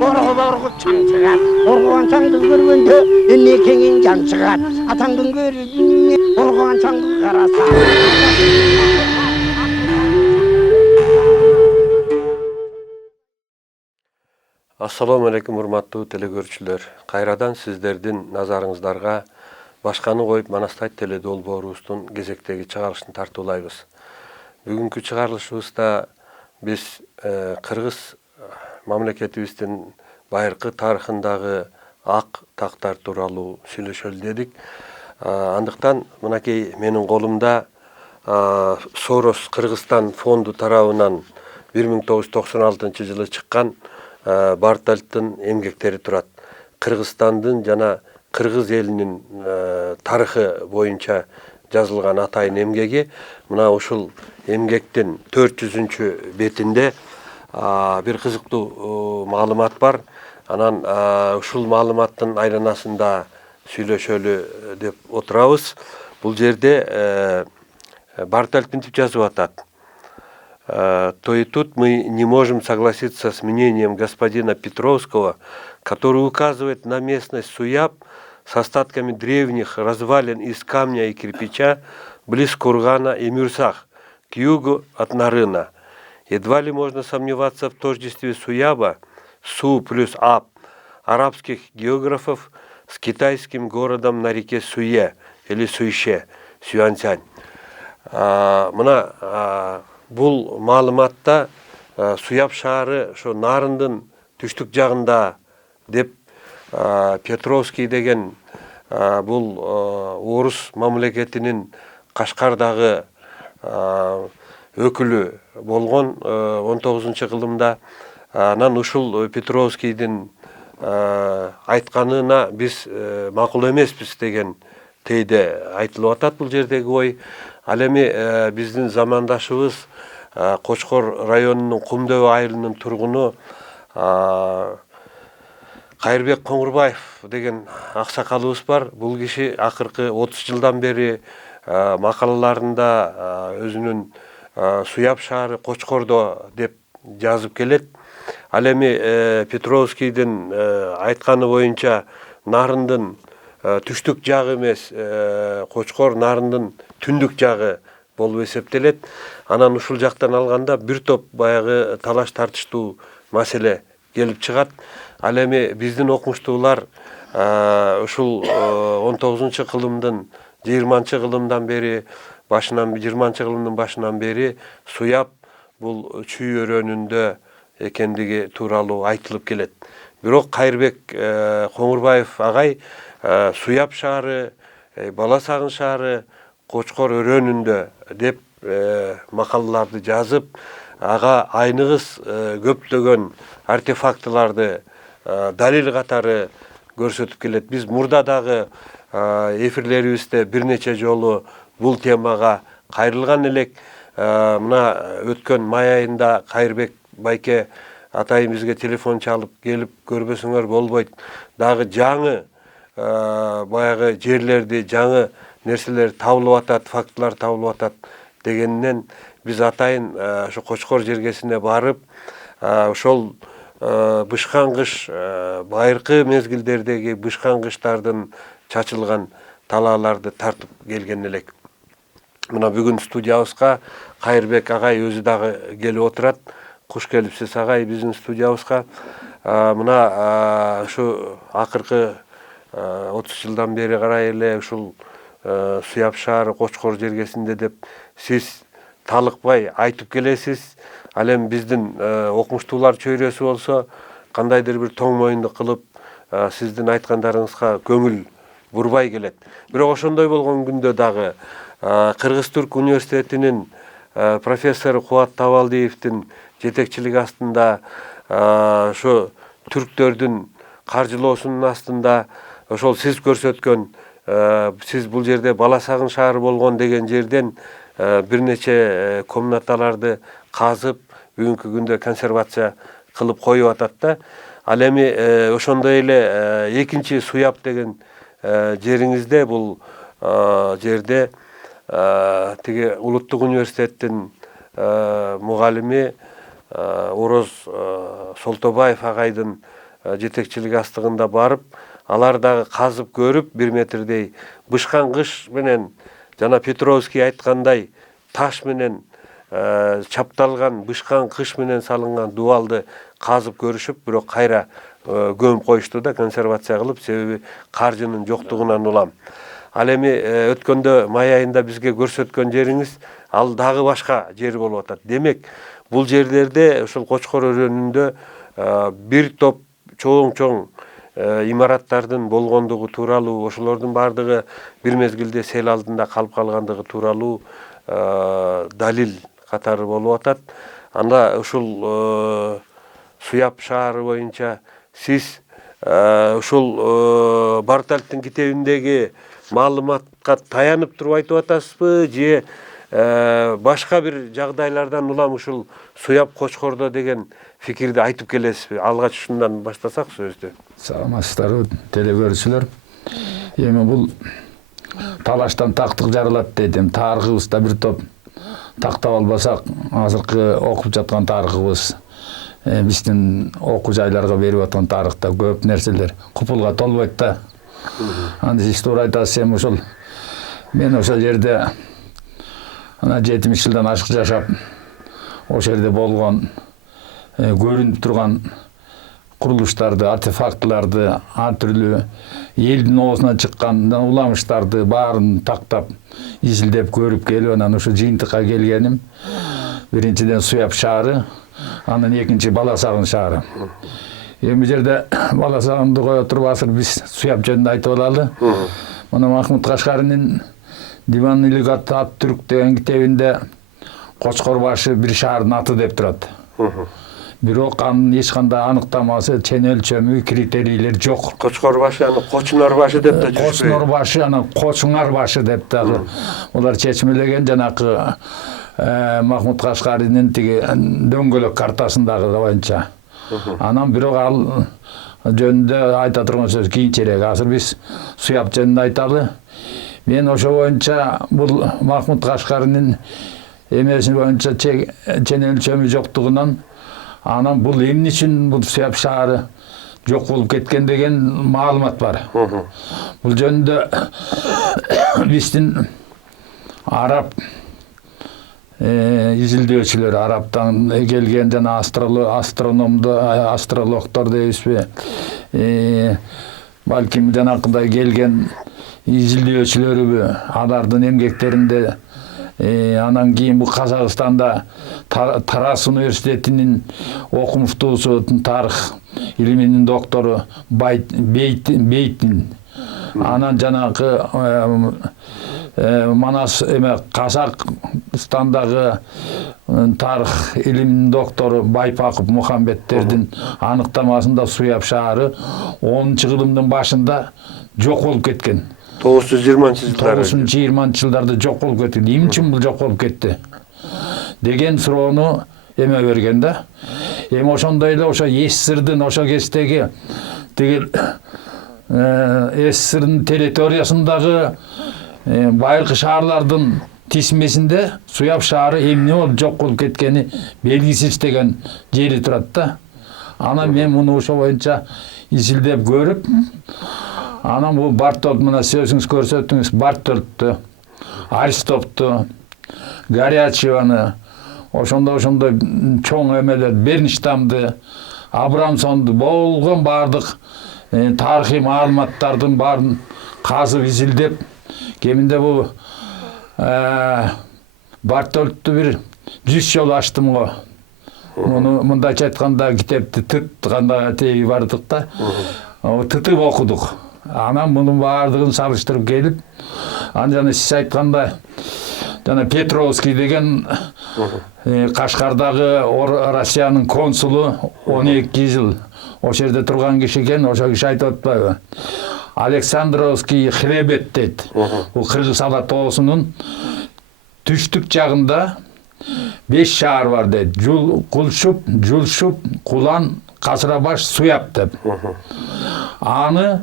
Orgu çan çıgar. Orguan çandı görgünde enne kengin can çıgar. Atandın görgünde orguan çandı karasa. Assalamu alaikum урматтуу телекөрүүчүлөр. Кайрадан сиздердин назарыңыздарга башканы коюп Манастайт теле долбоорубуздун кезектеги чыгарылышын тартуулайбыз. Бүгүнкү чыгарылышыбызда биз Кыргыз мамлекетибиздин байыркы тарыхындагы ак тактар тууралуу сүйлөшөлү дедик. Андыктан мынакей менин колумда Сорос Кыргызстан фонду тарабынан 1996-жылы чыккан Бартальттын эмгектери турат. Кыргызстандын жана кыргыз элинин тарыхы боюнча жазылган атайын эмгеги. Мына ушул эмгектин 400-чү бетинде бир кызыктуу маалымат бар. Анан ушул маалыматтын айланасында сүйлөшөлү деп отурабыз. Бул жерде Бартальт мынтип жазып атат. То и тут мы не можем согласиться с мнением господина Петровского, который указывает на местность Суяб с остатками древних развалин из камня и кирпича близ Кургана и Мюрсах, к югу от Нарына. Едва ли можно сомневаться в тождестве Суяба, Су плюс Аб, арабских географов с китайским городом на реке Суе или Суйше, Сюаньцянь. Бул маалыматта Суяб шаары ошо Нарындын түштүк жагында деп Петровский деген бул орус мамлекетинин Кашкардагы өкүлү болгон 19-кылымда. Анан ушул Петровскийдин айтканына биз макул эмеспиз деген тейде айтылып атат бул жердеги ой. Ал эми биздин замандашыбыз Кочкор районунун Кумдөбө айылынын тургуну Кайырбек Коңурбаев деген аксакалыбыз бар. Бул киши акыркы 30 жылдан бери макалаларында өзүнүн Суяб шаары Кочкордо деп жазып келет. Ал эми Петровскийдин айтканы боюнча Нарындын түштүк жагы эмес, Кочкор Нарындын түндүк жагы болуп эсептелет. Анан ушул жактан алганда бир топ баягы талаш тартыштуу маселе келип чыгат. Ал эми биздин окумуштуулар ушул 19-кылымдын 20-кылымдан бери 20-кылымдын башынан бери Суяб бул Чүй өрөөнүндө экендиги тууралуу айтылып келет. Бирок Кайырбек Коңурбаев агай Суяб шаары, Бала Сагын шаары Кочкор өрөөнүндө деп макалаларды жазып, ага айныгыс көптөгөн артефактыларды далил катары көрсөтүп келет. Биз мурда дагы эфирлерибизде бир нече жолу бул темага кайрылган элек. Мына өткөн май айында Кайырбек байке атайын бизге телефон чалып келип көрбөсөңөр болбойт. Дагы жаңы баягы жерлерди, жаңы нерселер табылып атат, фактылар табылып атат дегеннен биз атайын ошо Кочкор жергесине барып, ошол бышкан кыш, байыркы мезгилдердеги бышкан кыштардын чачылган талааларды тартып келген элек. Мына бүгүн студиябызга Кайырбек агай өзү дагы келип отурат. Куш келипсиз агай биздин студиябызга. Мына ушу акыркы 30 жылдан бери карай эле ушул Суяб шаары Кочкор жергесинде деп сиз талыкпай айтып келесиз. Ал эми биздин окумуштуулар чөйрөсү болсо кандайдыр бир тоң моюнду кылып сиздин айткандарыңызга көңүл бурбай келет. Бирок ошондой болгон күндө дагы Кыргыз-Түрк университетинин профессору Кубат Табалдиевдин жетекчилиги астында ошо түрктөрдүн каржылоосунун астында ошол сиз көрсөткөн сиз бул жерде Бала Сагын шаары болгон деген жерден бир нече комнаталарды казып бүгүнкү күндө консервация кылып коюп атат да. Ал эми ошондой эле экинчи Суяб деген жериңизде бул жерде тиги Улуттук университеттин мугалими Ороз Солтобаев агайдын жетекчилиги астыгында барып, алар дагы казып көрүп 1 метрдей бышкан кыш менен жана Петровский айткандай таш менен чапталган бышкан кыш менен салынган дубалды казып көрүшүп, бирок кайра көмүп коюшту да, консервация кылып, себеби каржынын жоктугунан улам. Ал эми өткөндө май айында бизге көрсөткөн жериңиз ал дагы башка жер болуп атат. Демек, бул жерлерде ушул Кочкор өрөөнүндө бир топ чоң имараттардын болгондугу тууралуу, ошолордун бардыгы бир мезгилде сел алдында калып калгандыгы тууралуу далил катары болуп атат. Анда ушул Суяп шаары боюнча сиз ушул Бартальдын китебиндеги маалыматка таянып туруп айтып атасызбы, же башка бир жагдайлардан улам ушул Суяп Кочкордо деген фикирди айтып келесизби? Алгач ушундан баштасак сөздү. Саламатсыздарбы, телегөрүүчүлөр. Эми бул талаштан тактык жарылат дейт. Тарыхыбызда бир топ тактап албасак, азыркы окуп жаткан тарыхыбыз, биздин окуу жайларга берип аткан тарыхта көп нерселер купулга толбойт да. Аны сиз туура айтасыз. Эми ошол мен ошол жерде 70 жылдан ашык жашап, ошол жерде болгон көрүнүп турган курулуштарды, артефактларды, ар түрлүү элдин оозуна чыккан уламыштарды баарын тактап, изилдеп көрүп келип, анан ушу жыйынтыкка келгеним биринчиден Суяп шаары, анан экинчи Баласагын шаары. Эми жерде Баласагынды кое туруп азыр биз Суяп жөнүндө айтып алалы. Мына Махмут Кашкаринин Диванилик ат түрк деген китебинде Кочкор башы бир шаардын аты деп турат. Бирок анын эч кандай аныктамасы, чен өлчөмү, критерийлер жок. Кочкор башы, аны Кочунар башы деп да жүрүшпөйт. Кочунар башы, анан Кочуңар башы деп дагы булар чечмелеген жанакы Махмут Кашкаринин тиги дөңгөлөк картасындагы боюнча. Анан бирок ал жөнүндө айта турган сөз кийинчерээк. Азыр биз Суяп жөнүндө айталы. Мен ошо боюнча бул Махмут Кашкаринин эмеси боюнча чен өлчөмү жоктугунан, анан бул эмне үчүн бул Суяп шаары жок болуп кеткен деген маалымат бар. Бул жөнүндө биздин араб изилдөөчүлөр, араптан келген жана астрологдор дейбизби, балким жанакындай келген изилдөөчүлөрүбү, алардын эмгектеринде, анан кийин бул Казакстанда Тарас университетинин окумуштуусу, тарых илиминин доктору Бейтин, анан жанакы Манас эме Казакстандагы тарых илиминин доктору Байпаков Мухамбеттердин аныктамасында Суяп шаары 10-кылымдын башында жок болуп кеткен. 920 жылдарда жок болуп кетти. Эмне үчүн бул жок болуп кетти деген суроону эме берген да. Эми ошондой эле ошо СССРдин ошо кездеги тигил СССРдин территориясындагы байыркы шаарлардын тизмесинде Суяп шаары эмне болуп жок болуп кеткени белгисиз деген жери турат да. Анан мен муну ошо боюнча изилдеп көрүп, анан бул Бартольд, мына сөзүңүз көрсөттүңүз, Бартольдту, Аристопту, Горячеваны, ошондой чоң эмелер, Бернштамды, Абрамсонду болгон бардык тарыхый маалыматтардын баарын казып изилдеп, кеминде бул Бартольдту бир 100 жолу ачтым го. Муну мындайча айтканда китепти тытканда теги бардык да. Тытып окудук. Анан мунун баардыгын салыштырып келип, анан жана сиз айткандай жана Петровский деген Кашкардагы Россиянын консулу 12 жыл ошол жерде турган киши экен. Ошо киши айтып атпайбы? Александровский хребет дейт. Бул Кыргыз Ала тоосунун түштүк жагында 5 шаар бар дейт. Кулшуп, Жулшуп, Кулан, Казырабаш, Суяп деп. Аны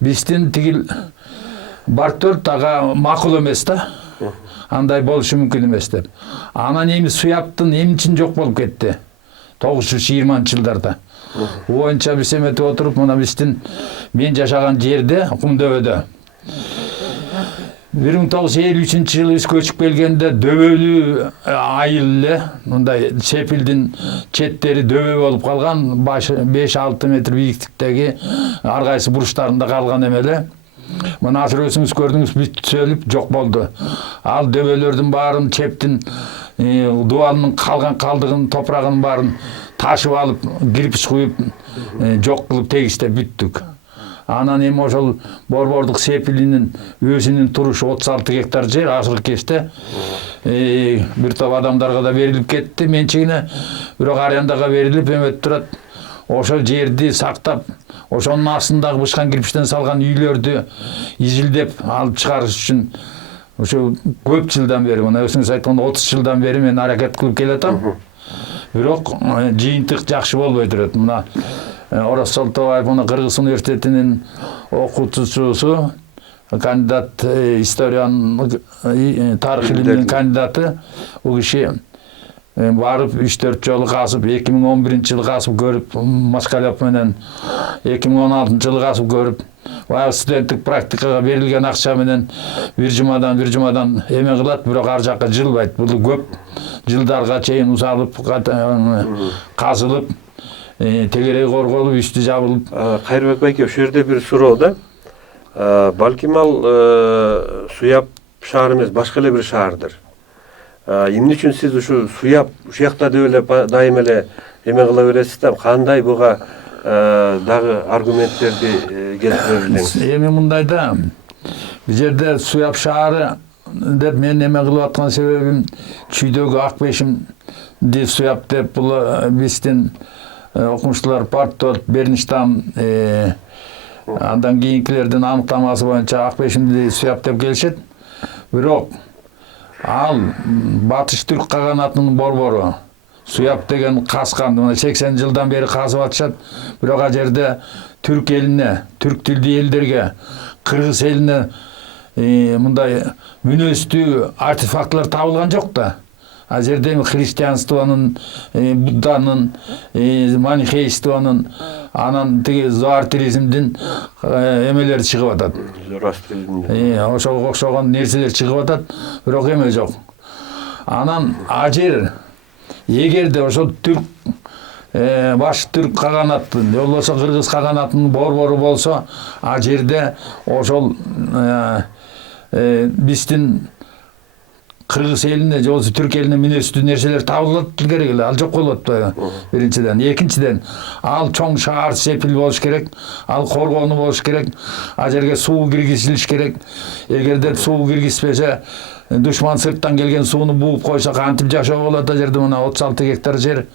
биздин тигил Бартольд ага макул эмес да. Андай болушу мүмкүн эмес деп. Анан эми Суяптын эмне үчүн жок болуп кетти? 920-жылдарда. Oyunca biz emetip oturup mına bizdin men жашаган жерде Кумдөбөдө 1953-жылы биз көчүп келгенде дөбөлүү айыл эле, мындай сепилдин четтери дөбө болуп калган, 5-6 метр бийиктиктеги ар кайсы бурчтарында калган эмеле. Мына азыр өзүңүз көрдүңүз, бүт сөлүп жок болду. Ал дөбөлөрдүн баарын, чептин дубалынын калган калдыгын, топурагынын баарын ташып алып, кирпич куюп, жок кылып тегистеп бүттүк. Анан эми ошол борбордук сепилинин өзүнүн турушу 36 гектар жер азыркы кезде бир топ адамдарга да берилип кетти, менчигине, бирок арендага берилип эметип турат. Ошол жерди сактап, ошонун астындагы бышкан кирпичтен салган үйлөрдү изилдеп алып чыгарыш үчүн ошо көп жылдан бери, мына өзүңүз айткандай 30 жылдан бери мен аракет кылып келатам. Бирок жыйынтык жакшы болбой турат. Мына Орос Солтобаев, мына Кыргыз университетинин окутуучусу, кандидат историянын тарых илиминин кандидаты, бул киши барып 3-4 жолу касып, 2011-жылы касып көрүп, Москалев менен 2016-жылы касып көрүп, баягы студенттик практикага берилген акча менен бир жумадан эме кылат, бирок ар жакка жылбайт. Бул көп жылдарга чейин узалып, казылып, тегерек корголуп, үстү жабылып. Кайрыбек байке, ошол жерде бир суроо да. Балким ал Суяб шаар эмес, башка эле бир шаардыр. Эмне үчүн сиз ушу Суяб ушакта деп эле дайым эле эме кыла бересиз да? Кандай буга дагы аргументтерди келтире билеңиз? Эми мындай да, бул жерде Суяб шаары деп мен эме кылып аткан себебим, чүйдөгү ак бешимди Суяб деп, бул биздин окумуштуулар Партот, Бернштам, андан кийинкилердин аныктамасы боюнча ак бешимди Суяб деп келишет. Бирок ал батыш түрк каганатынын борбору. Суяб деген каскан, 80 жылдан бери казып атышат. Бирок ал жерде түрк элине, түрк тилдүү элдерге, кыргыз элине мындай мүнөздүү артефактылар табылган жок да. Ал жерде христианствонун, будданын, манихействонун, анан тиги зоартризмдин эмелери чыгып атат. Ошого окшогон нерселер чыгып атат, бирок эме жок. Анан ал жер эгерде ошол түрк баш түрк каганаттын, же болбосо кыргыз каганатынын борбору болсо, ал жерде ошол биздин кыргыз элине же болбосо түрк элине мүнөздүү нерселер табылат керек эле, ал жок болуп атпайбы? Биринчиден, экинчиден, ал чоң шаар сепил болуш керек, ал коргонуу болуш керек, ал жерге суу киргизилиш керек. Эгерде суу киргизбесе, душман сырттан келген сууну бууп койсо кантип жашоо болот? Ал жерде мына 36 гектар жер,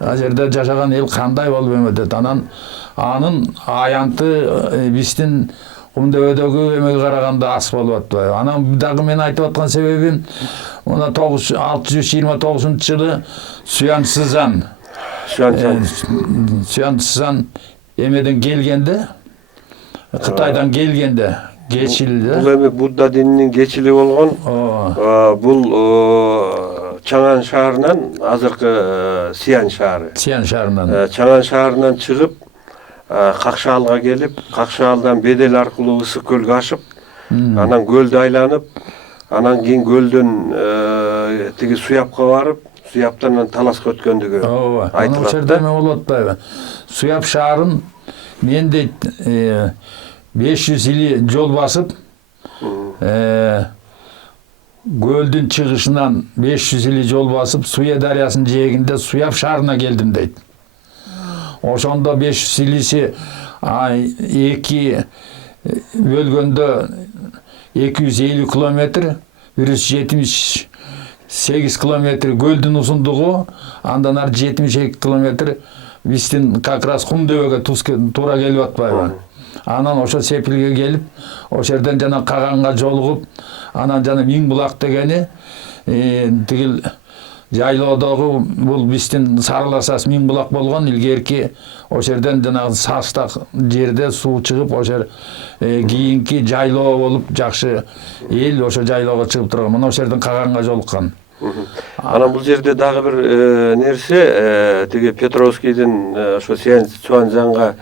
ал жерде жашаган эл кандай болуп эметет? Анан анын аянты биздин Кумдөбөдөгү эмеге караганда аз болуп атпайбы? Анан дагы мен айтып аткан себебим, мына 629-жылы Сюаньцзан эмеден келгенде, Кытайдан келгенде, кечилде. Бул эми Будда дининин кечили болгон. Бул Чаңан шаарынан, азыркы Сиань шаары. Сиань шаарынан. Чаңан шаарынан чыгып, Какшаалга келип, Какшаалдан Бедел аркылуу Ысык көлгө ашып, анан көлдү айланып, анан кийин көлдөн тиги Суябка барып, Суябтан Таласка өткөндүгү айтылат. Ошол жерде эме болуп атпайбы? Суяб шаарын мен дейт 500 или жол басып, көлдүн чыгышынан 500 или жол басып, Суя дарыясынын жээгинде Суяб шаарына келдим дейт. Ошондо 500 илиси эки бөлгөндө 250 километр, 178 километр көлдүн узундугу, андан ары 72 километр биздин как раз Кумдөбөгө туура келип атпайбы? Анан ошо сепилге келип, ошол жерден жана Каганга жолугуп, анан жана Миңбулак дегени тигил жайлоодогу, бул биздин Сарыласас Миңбулак болгон, илгерки ошол жерден жанагы Саштак жерде суу чыгып, ошол кийинки жайлоо болуп, жакшы эл ошо жайлоого чыгып турган. Мына ошол жерден Каганга жолуккан. Анан бул жерде дагы бир нерсе, тиги Петровскийдин ошо Суанзанга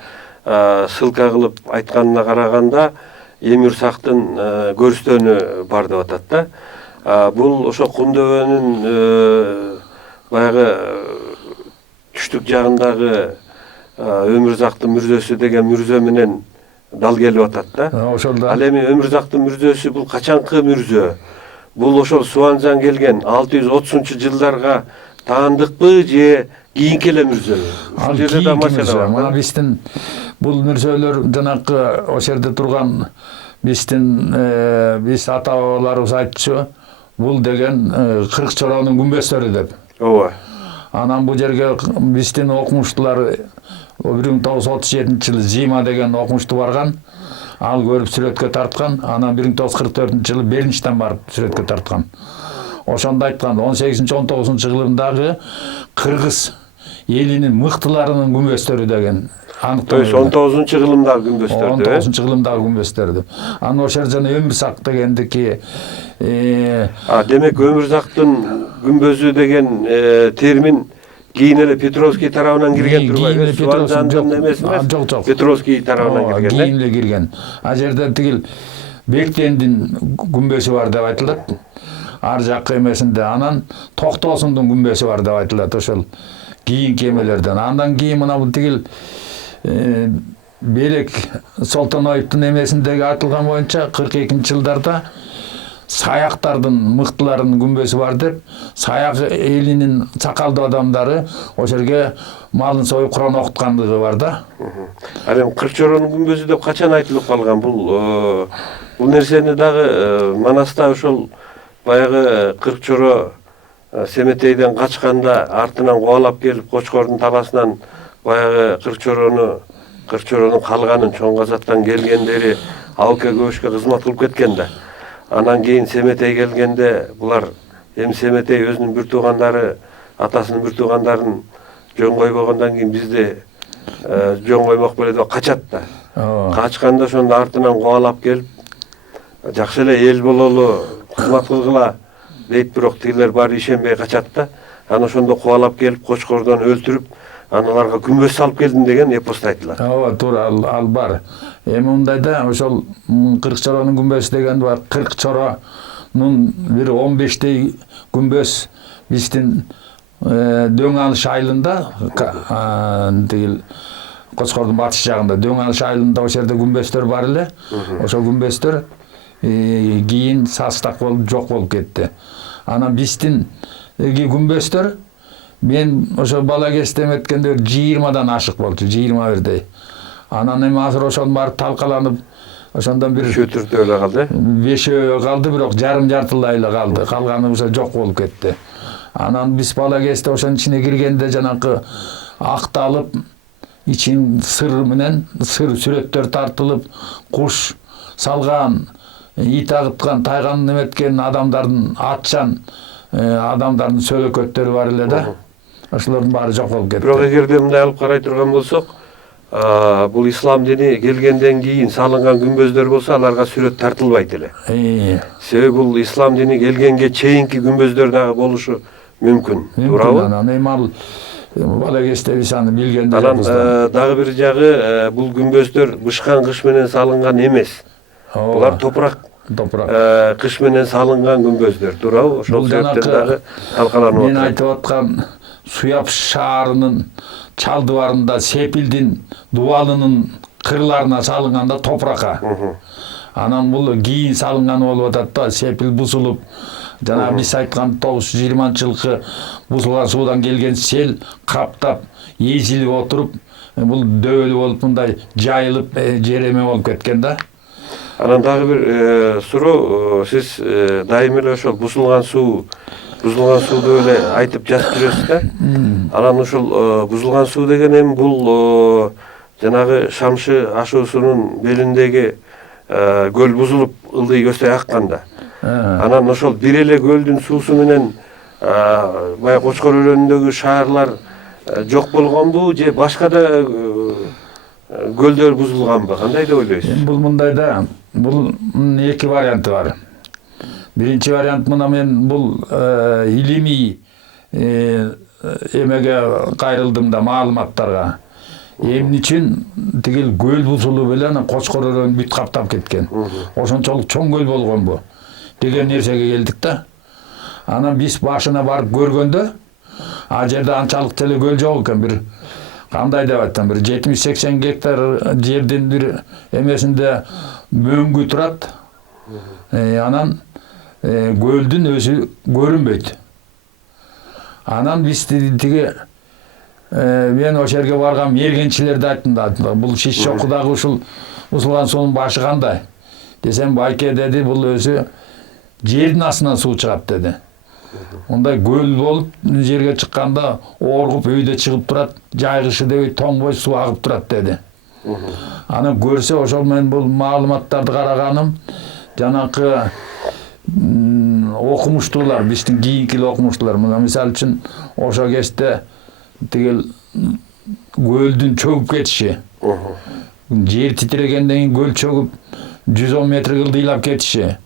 ссылка кылып айтканына караганда Эмирсактын көрүстөнү бар деп атат да. Бул ошо Кумдөбөнүн баягы түштүк жагындагы Өмүрзактын мүрзөсү деген мүрзө менен дал келип атат да. Ошолда. Ал эми Өмүрзактын мүрзөсү бул качанкы мүрзө? Бул ошол Суанзан келген 630-жылдарга таандыкпы же кийинки эле мүрзөбү? Ушул жерде да маселе бар. Мына биздин бул мүрзөлөр жанакы ошол жерде турган биз ата бабаларыбыз айтчу, бул деген Кыркчоронун күмбөздөрү деп. Ооба. Анан бул жерге биздин окумуштуулар 1937-жылы Зима деген окумушту барган. Ал көрүп сүрөткө тарткан. Анан 1944-жылы Берничтен барып сүрөткө тарткан. Ошондо айткан 18-19-жылдагы кыргыз элинин мыктыларынын күмбөздөрү деген То есть 19-жылдагы күмбөздөрдү. 19-жылдагы күмбөздөрдү. Анан ошол жана Өмүрзак дегендики демек Өмүрзактын күмбөзү деген термин кийин эле Петровский тарабынан кирген турбайбы? Суанзандын эмес эмес? Жок. Петровский тарабынан кирген. Кийин эле кирген. А жерде тигил Бектендин күмбөзү бар деп айтылат. Ар жак эмесинде. Анан Токтоосундун күмбөзү бар деп айтылат ошол кийинки эмелерден. Андан кийин мына бул тигил Белек Солтоноевдун эмесиндеги айтылган боюнча 42-жылдарда саяктардын мыктыларынын күмбөзү бар деп, саяк элинин сакалдуу адамдары ошол жерге малын союп Куран окуткандыгы бар да. Ал эми Кыркчоронун күмбөзү деп качан айтылып калган? Бул нерсени дагы Манаста ошол баягы Кыркчоро Семетейден качканда артынан кубалап келип Кочкордун таласынан баягы Кыркчоронун калганын чоң казаттан келгендери Алка көбүшкө кызмат кылып кеткен да. Анан кийин Семетей келгенде булар эми Семетей өзүнүн бир туугандары, атасынын бир туугандарын жөн койбогондон кийин бизди жөн коймок болот деп качат да. Качканда ошондо артынан кубалап келип, жакшы эле эл бололу, кызмат кылгыла дейт, бирок тигилер баары ишенбей качат да. Анан ошондо кубалап келип Кочкордон өлтүрүп, аналарга күмбөз салып келдим деген эпост айтылат. Ооба, туура, ал бар. Эми мындай да, ошол Кыркчоронун күмбөзү деген бар. Кыркчоронун бир 15тей күмбөз биздин Дөң Алыш айылында, тигил Кочкордун батыш жагында Дөң Алыш айылында ошол жерде күмбөздөр бар эле. Ошол күмбөздөр кийин састак болуп жок болуп кетти. Анан биздин күмбөздөр мен ошо бала кезде эметкенде 20дан ашык болчу, 21дей. Анан эми азыр ошонун баары талкаланып, ошондон бир 3-4 эле калды. 5 калды, бирок жарым-жартылай эле калды. Калганы ошо жок болуп кетти. Анан биз бала кезде ошонун ичине киргенде жанакы акталып, ичин сыр менен сүрөттөр тартылып, куш салган, ит агыткан, тайган эметкен адамдардын атчан адамдардын сөөлөкөттөрү бар эле да. Ошолордун баары жок болуп кетти. Бирок эгерде мындай алып карай турган болсок, бул ислам дини келгенден кийин салынган күмбөздөр болсо, аларга сүрөт тартылбайт эле. Себеби бул ислам дини келгенге чейинки күмбөздөр дагы болушу мүмкүн, туурабы? Анан эми ал бала кезде биз аны билгенде. Анан дагы бир жагы, бул күмбөздөр бышкан кыш менен салынган эмес. Булар топурак кыш менен салынган күмбөздөр, туурабы? Ошол себептен дагы талкаланып атат. Мен айтып аткан Суяп шаарынын чалдыбарында Сепилдин дубалынын кырларына салынганда топуракка. Анан бул кийин салынганы болуп атат да, Сепил бузулуп, жана биз айткан 920-жылкы бузулган суудан келген сел каптап, эзилип отуруп, бул дөөлүү болуп мындай жайылып, жереме болуп кеткен да. Анан дагы бир суроо, сиз дайыма эле ошол бузулган сууду эле айтып жазып жүрөсүз да. Анан ошол бузулган суу деген эми бул жанагы Шамшы ашуусунун белиндеги көл бузулуп ылдый көздөй акканда. Анан ошол бир эле көлдүн суусу менен баягы Кочкор өрөөнүндөгү шаарлар жок болгонбу же башка да көлдөр бузулганбы? Кандай деп ойлойсуз? Бул мындай да, бул эки варианты бар. Биринчи вариант мына мен бул илимий эмеге кайрылдым да маалыматтарга. Эмне үчүн тигил көл бузулуу менен Кочкор өрөөнү бүт каптап кеткен. Ошончолук чоң көл болгонбу деген нерсеге келдик да. Анан биз башына барып көргөндө, а жерде анчалык деле көл жок экен, бир кандай деп айтсам, бир 70-80 гектар жердин бир эмесинде мөңгү турат. Анан көлдүн өзү көрүнбөйт. Анан биз тиги мен ошол жерге баргам, мергенчилерди айттым да, бул шиш чокудагы ушул бузулган суунун башы кандай десем, байке деди, бул өзү жердин астынан суу чыгат деди. Ондай көл болуп жерге чыкканда оргуп өйдө чыгып турат, жайгышы дебей тоңбой суу агып турат деди. Аны көрсө, ошол мен бул маалыматтарды караганым, жанакы окумуштуулар, биздин кийинки окумуштуулар, мисалы үчүн ошол кезде тигил көлдүн чөгүп кетиши, жер титирегенден кийин көл чөгүп 110 метр кылдыйлап кетиши.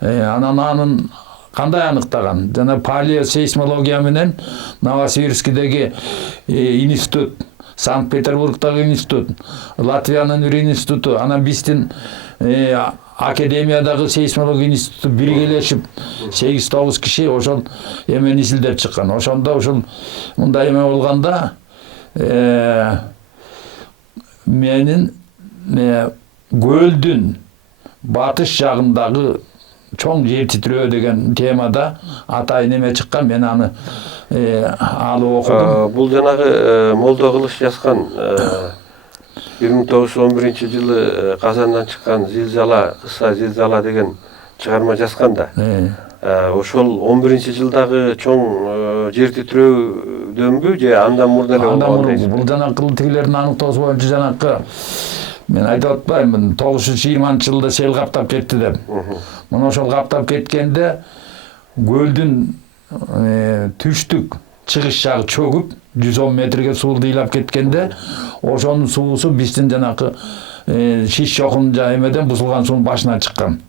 Анан анын кандай аныктаган? Жана палеосейсмология менен Новосибирскидеги институт, Санкт-Петербургдагы институт, Латвиянын бир институту, анан биздин Академиядагы сейсмология институту биргелешип 8-9 киши ошол эмени изилдеп чыккан. Ошондо ушул мындай эме болгондо менин көлдүн батыш жагындагы чоң жер титирөө деген темада атайын эме чыккан. Мен аны алып окудум. Бул жанагы Молдо Кылыч жазган 1911-жылы Казандан чыккан Зилзала, кыса Зилзала деген чыгарма жазган да. Ошол 11-жылдагы чоң жер титирөөдөнбү же андан мурда эле болгон дейсизби? Бул жанакы тигилердин аныктоосу боюнча жанакы мен айтып атпаймынбы, 920-жылда сел каптап кетти деп. Мына ошол каптап кеткенде көлдүн түштүк чыгыш жагы чөгүп 110 метрге суулдыйлап кеткенде, ошонун суусу биздин жанакы шиш чокун эмеден бузулган суунун башына чыккан.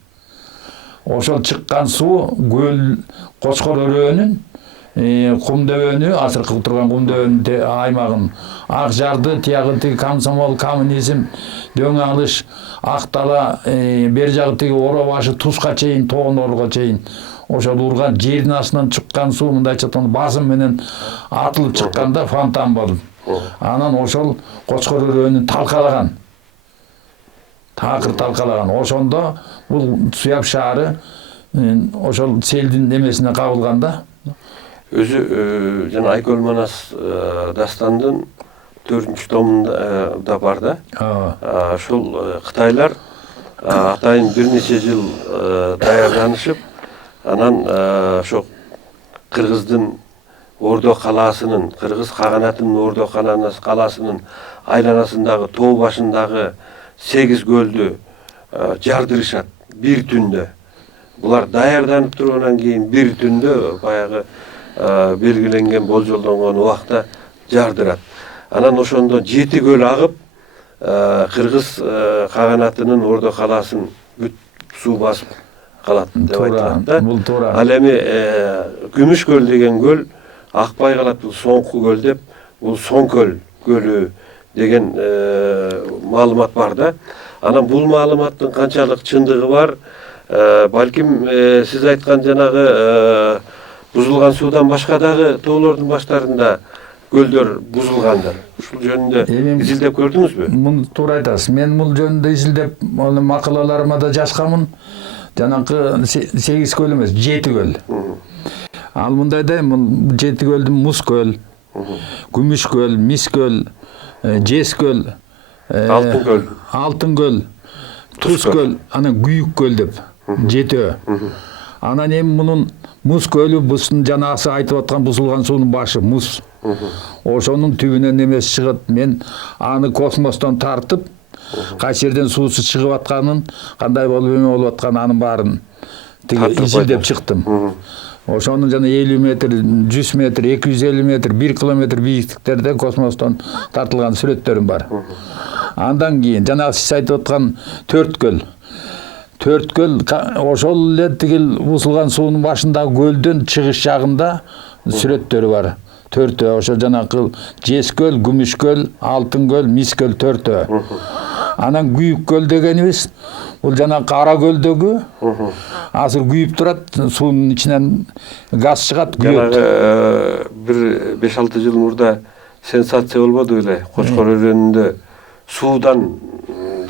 Ошол чыккан суу көл Кочкор өрөөнүн кум дөбөнү, азыркы турган кум дөбөнүн аймагын, Ак Жарды, тиягы тиги Комсомол, Коммунизм, Дөң Алыш, Ак Дала, бер жагы тиги Ора башы, Тузга чейин, Тоонорго чейин ошол урган жердин астынан чыккан суу мындайча айтканда басым менен атылып чыкканда фонтан болуп. Анан ошол Кочкор өрөөнүн талкалаган. Такыр талкалаган. Ошондо бул Суяб шаары ошол селдин эмесине кабылганда Өзү жана Айкөл Манас дастандын 4-томунда да бар да. Ушул кытайлар атайын бир нече жыл даярданышып, анан ошо Кыргыздын Ордо калаасынын, Кыргыз каганатынын Ордо калаасынын айланасындагы тоо башындагы 8 көлдү жардырышат бир түндө. Булар даярданып тургандан кийин бир түндө баягы белгиленген болжолдонгон убакта жардырат. Анан ошондо 7 көл агып, Кыргыз каганатынын Ордо калаасын бүт суу басып калат деп айтылат да. Бул туура. Ал эми Күмүш көл деген көл акпай калат, бул соңку көл деп, бул Соңкөл көлү деген маалымат бар да. Анан бул маалыматтын канчалык чындыгы бар, балким сиз айткан жанагы бузулган суудан башка дагы тоолордун баштарында көлдөр бузулгандыр. Ушул жөнүндө изилдеп көрдүңүзбү? Муну туура айтасыз. Мен бул жөнүндө изилдеп, макалаларыма да жазганмын. Жанакы 8 көл эмес, 7 көл. Ал мындай да, бул 7 көлдүн Муз көл, Күмүш көл, Мис көл, Жес көл, Алтын көл, Туз көл, анан Күйүк көл деп 7. Анан эми мунун Муз көлү, буздун жанагысы айтып аткан бузулган суунун башы Муз. Ошонун түбүнөн эмес чыгат. Мен аны космостон тартып, кайсы жерден суусу чыгып атканын, кандай болуп эме болуп атканын анын баарын изилдеп чыктым. Ошонун жана 50 метр, 100 метр, 250 метр, 1 километр бийиктиктерде космостон тартылган сүрөттөрүм бар. Андан кийин жана сиз айтып аткан 4 көл. 4 көл ошол эле тигил бузулган суунун башындагы көлдөн чыгыш жагында сүрөттөрү бар. Төртөө ошо жанакы Жес көл, Күмүш көл, Алтын көл, Мис көл төртөө. Анан Күйүк көл дегенибиз бул жанакы Ара көлдөгү азыр күйүп турат, суунун ичинен газ чыгат, күйөт. Жанагы бир 5-6 жыл мурда сенсация болбоду беле? Кочкор өрөөнүндө суудан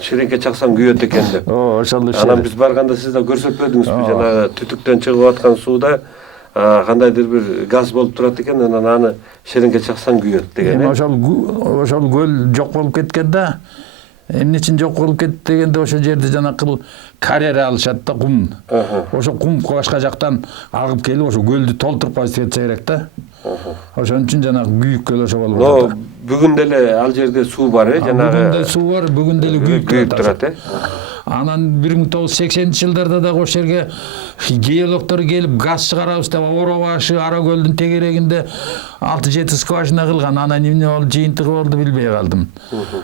ширеңке чаксаң күйөт экен деп. Ошол Анан биз барганда сиз да көрсөтпөдүңүзбү? Жанагы түтүктөн чыгып аткан сууда кандайдыр бир газ болуп турат экен, анан аны шереңке чаксаң күйөт деген. Ошол көл жок болуп кеткен да. Эмне үчүн жок болуп кетти дегенде ошол жерде жанакы карьера алышат да, кум. Ошо кум башка жактан агып келип ошо көлдү толтуруп кетсе керек да. Ошон үчүн жанагы Күйүк көл ошо болуп атат. Бүгүн деле ал жерде суу бар, жанагы. Бүгүн деле суу бар, бүгүн деле күйүп турат, Анан 1980-жылдарда да ошол жерге геологдор келип газ чыгарабыз деп Ора башы, Ара көлдүн тегерегинде 6-7 скважина кылган. Анан эмне болду, жыйынтыгы болду билбей калдым.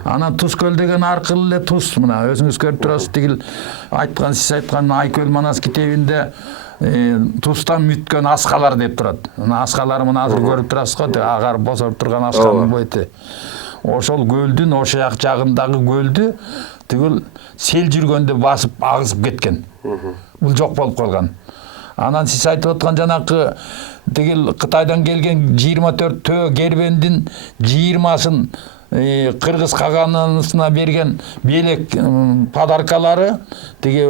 Анан Туз көл деген аркылуу эле Туз, мына өзүңүз көрүп турасыз, тигил айткан, сиз айткан Айкөл Манас китебинде Туздан мүткөн аскалар деп турат. Мына аскалар мына азыр көрүп турасыз го, агар босоруп турган асканын бойты. Ошол көлдүн ошол жак жагындагы көлдү тигил сел жүргөндө басып агызып кеткен. Бул жок болуп калган. Анан сиз айтып аткан жанакы тигил Кытайдан келген 24 төө кербендин 20-сын Кыргыз каганысына берген белек подаркалары, тиги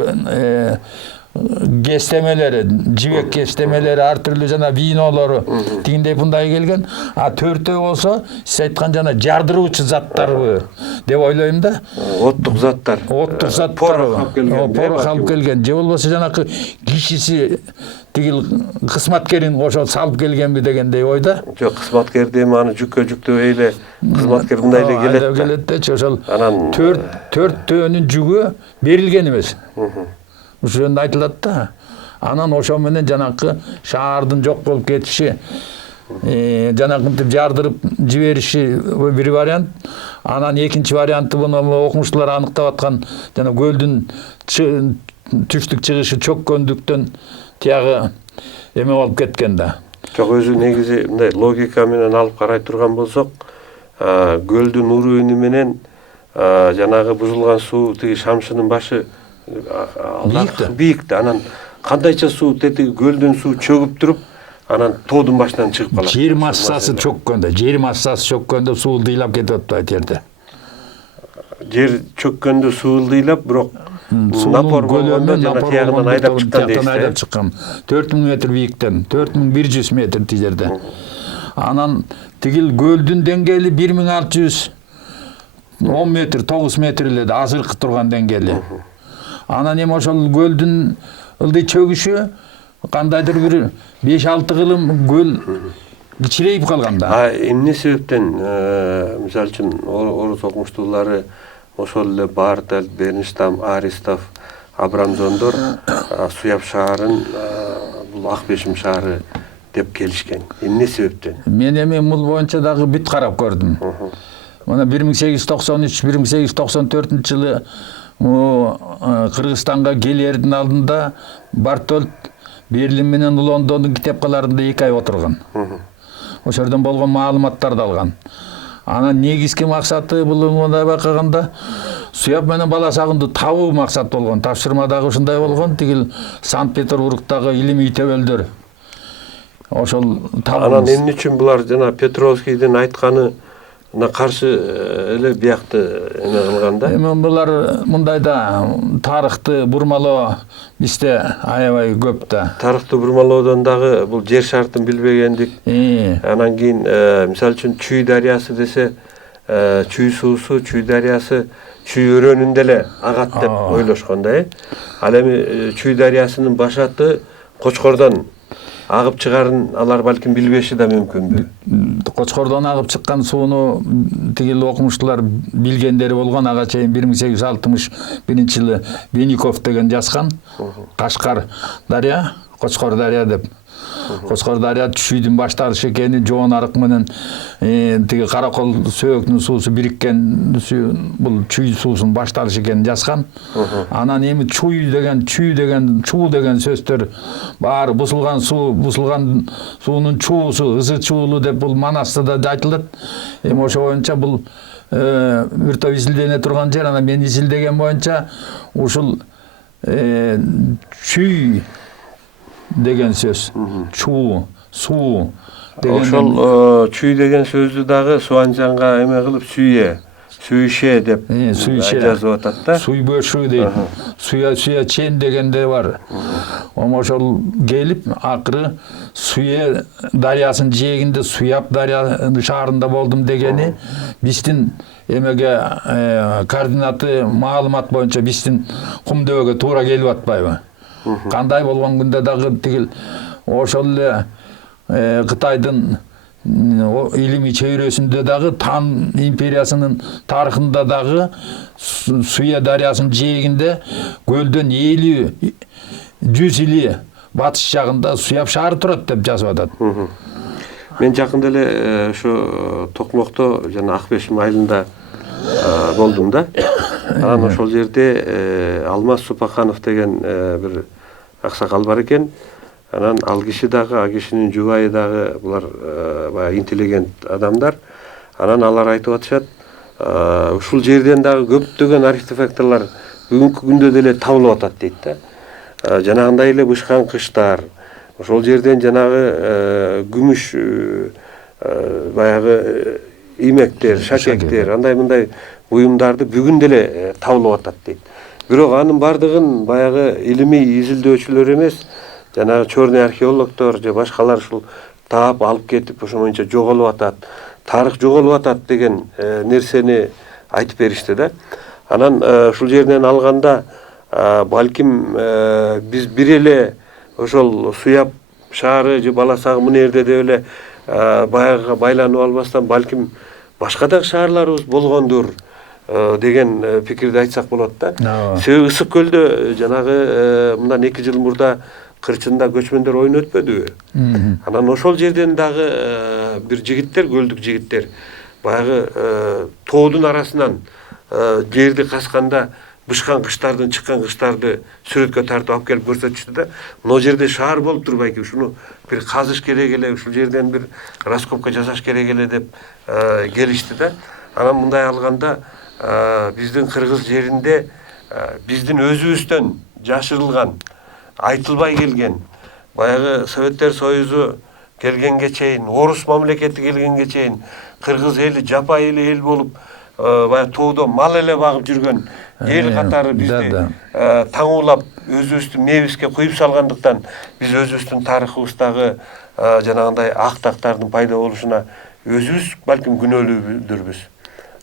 кестемелери, жибек кестемелери, ар түрлүү жана винолору тигиндей мындай келген. А төртөө болсо сиз айткан жана жардыруучу заттарбы деп ойлойм да. Оттук заттар. Оттук заттар. Порох алып келген. Же болбосо жанакы кишиси тигил кызматкерин ошо салып келгенби дегендей ойда. Жок, кызматкерди эми аны жүккө жүктөп эйле кызматкер мындай эле келет да. Келет да, ошол төртөөнүн жүгү берилген эмес. Ушунда айтылат да. Анан ошо менен жанакы шаардын жок болуп кетиши, жанакынтип жардырып жибериши бир вариант. Анан экинчи варианты буну окумуштуулар аныктап аткан, жана көлдүн түштүк чыгышы чөккөндүктөн тиягы эме болуп кеткен да. Жок, өзү негизи мындай логика менен алып карай турган болсок, көлдүн уровени менен жанагы бузулган суу тиги Шамшынын башы бийик да. Анан кандайча суу тети көлдүн суу чөгүп туруп, анан тоодун башынан чыгып калат. Жер массасы чөккөндө суу ылдыйлап кетип атпайбы жерде. Жер чөккөндө суу ылдыйлап, бирок напор болгондо жана тиягынан айдап чыккан дейсиз. 4000 метр бийиктен, 4100 метр тиги жерде. Анан тигил көлдүн деңгээли 1610 метр, 9 метр эле азыркы турган деңгээли. Анан эми ошол көлдүн ылдый чөгүшү кандайдыр бир 5-6 кылым көл кичирейип калган да. Эмне себептен, мисалы үчүн орус окумуштуулары ошол эле Бартель, Бернштам, Аристов, Абрамзондор Суяб шаарын бул ак бешим шаары деп келишкен. Эмне себептен? Мен эми бул боюнча дагы бүт карап көрдүм. Мына 1893-1894 жылы Кыргызстанга келердин алдында Бартольд Берлин менен Лондондун китепкаларында 2 ай отурган. Ошол жерден болгон маалыматтарды алган. Анан негизги максаты бул мындай байкаганда Суяб менен бала сагынды табуу максат болгон. Тапшырма дагы ушундай болгон. Тигил Санкт-Петербургдагы илимий төбөлдөр. Ошол табуу. Анан эмне үчүн булар жана Петровскийдин айтканы каршы эле биякты эме кылган да? Эми булар мындай да, тарыхты бурмалоо бизде аябай көп да. Тарыхты бурмалоодон дагы бул жер шартын билбегендик. Анан кийин мисалы үчүн Чүй дарыясы десе, Чүй суусу, Чүй дарыясы Чүй өрөөнүндө эле агат деп ойлошкон да. Ал эми Чүй дарыясынын башаты Кочкордон агып чыгарын алар балким билбеши да мүмкүнбү? Кочкордон агып чыккан сууну тигил окумуштуулар билгендери болгон. Ага чейин 1861 жылы Беников деген жазган. Кашкар дарыя, Кочкор дария деп. Кочкор дария түшүйдүн башталышы экени, жоон арык менен тиги каракол сөөктүн суусу бириккен бул чүй суусунун башталышы экенин жазган. Анан эми чүй деген, чуу деген сөздөр баары бузулган суунун чуусу, ызы чуулу деп бул Манастыда айтылат. Эми ошо боюнча бул бир топ изилдене турган жер, анан мен изилдеген боюнча ушул чүй деген сөз, чуу, суу деген. Ошол чүй деген сөздү дагы Суанжанга эме кылып сүйүшө деп жазып атат да. Суйбөшү дейт. Суя чен дегенде бар. Ошол келип акыры Суя дарыясынын жээгинде Суяп дарыя шаарында болдум дегени биздин эмеге координаты маалымат боюнча биздин Кумдөбөгө туура келип атпайбы? Кандай болгон күндө дагы тигил ошол эле Кытайдын илимий чөйрөсүндө дагы Тан империясынын тарыхында дагы Суя дарыясынын жээгинде көлдөн 50-100 или батыш жагында Суяп шаары турат деп жазып атат. Мен жакында эле ошо Токмокто жана Акбешим айылында болдум да. Анан ошол жерде Алмаз Супаканов деген бир аксакал бар экен. Анан ал киши дагы, ал кишинин жубайы дагы булар баягы интеллигент адамдар. Анан алар айтып атышат, ушул жерден дагы көптөгөн артефакторлор бүгүнкү күндө деле табылып атат дейт да. Жанагындай эле бышкан кыштар, ошол жерден жанагы күмүш баягы иймектер, шакектер, андай мындай буюмдарды бүгүн деле табылып атат дейт. Бирок анын бардыгын баягы илимий изилдөөчүлөр эмес, жанагы чорный археологдор же башкалар ушул таап алып кетип ошо боюнча жоголуп атат, тарых жоголуп атат деген нерсени айтып беришти да. Анан ушул жерден алганда балким биз бир эле ошол Суяп шаары же Баласагы мынерде деп эле баягыга байланып албастан балким башка да шаарларыбыз болгондур деген пикирди айтсак болот да. Себеби Ысык көлдө жанагы мындан 2 жыл мурда кырчында көчмөндөр оюн өтпөдүбү? Анан ошол жерден дагы бир жигиттер, көлдүк жигиттер баягы тоодун арасынан жерди касканда бышкан кыштардын, чыккан кыштарды сүрөткө тартып алып келип көрсөтүштү да. Мына жерде шаар болуп турбайбы? Ушуну бир казыш керек эле, ушул жерден бир раскопка жасаш керек эле деп келишти да. Анан мындай алганда биздин кыргыз жеринде биздин өзүбүздөн жашырылган, айтылбай келген, баягы Советтер Союзу келгенге чейин, орус мамлекети келгенге чейин кыргыз эли жапайы эле эл болуп, баягы тоодо мал эле багып жүргөн эл катары бизди таңуулап өзүбүздүн мээбизге куюп салгандыктан биз өзүбүздүн тарыхыбыздагы жанагындай актактардын пайда болушуна өзүбүз балким күнөөлүүдүрбүз.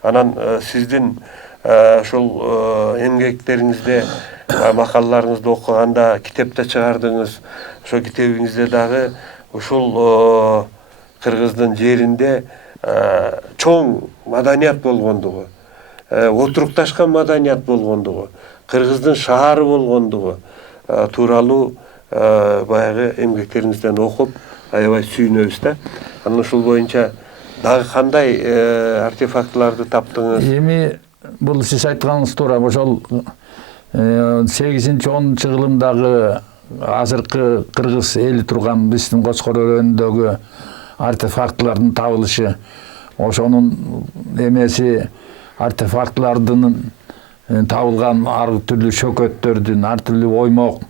Анан сиздин ошол эмгектериңизде, макалаларыңызды окуганда, китепте чыгардыңыз, ошол китебиңизде дагы ушул кыргыздын жеринде чоң маданият болгондугу, отурукташкан маданият болгондугу, кыргыздын шаары болгондугу тууралуу баягы эмгектериңизден окуп, аябай сүйүнөбүз да. Анан ушул боюнча дагы кандай артефактларды таптыңыз? Эми бул сиз айтканыңыз туура. Ошол 8-10 кылымдагы азыркы кыргыз эли турган биздин Кочкор өрөөнүндөгү артефактлардын табылышы, ошонун эмеси артефактлардын табылган ар түрлүү шөкөттөрдүн, ар түрлүү оймок,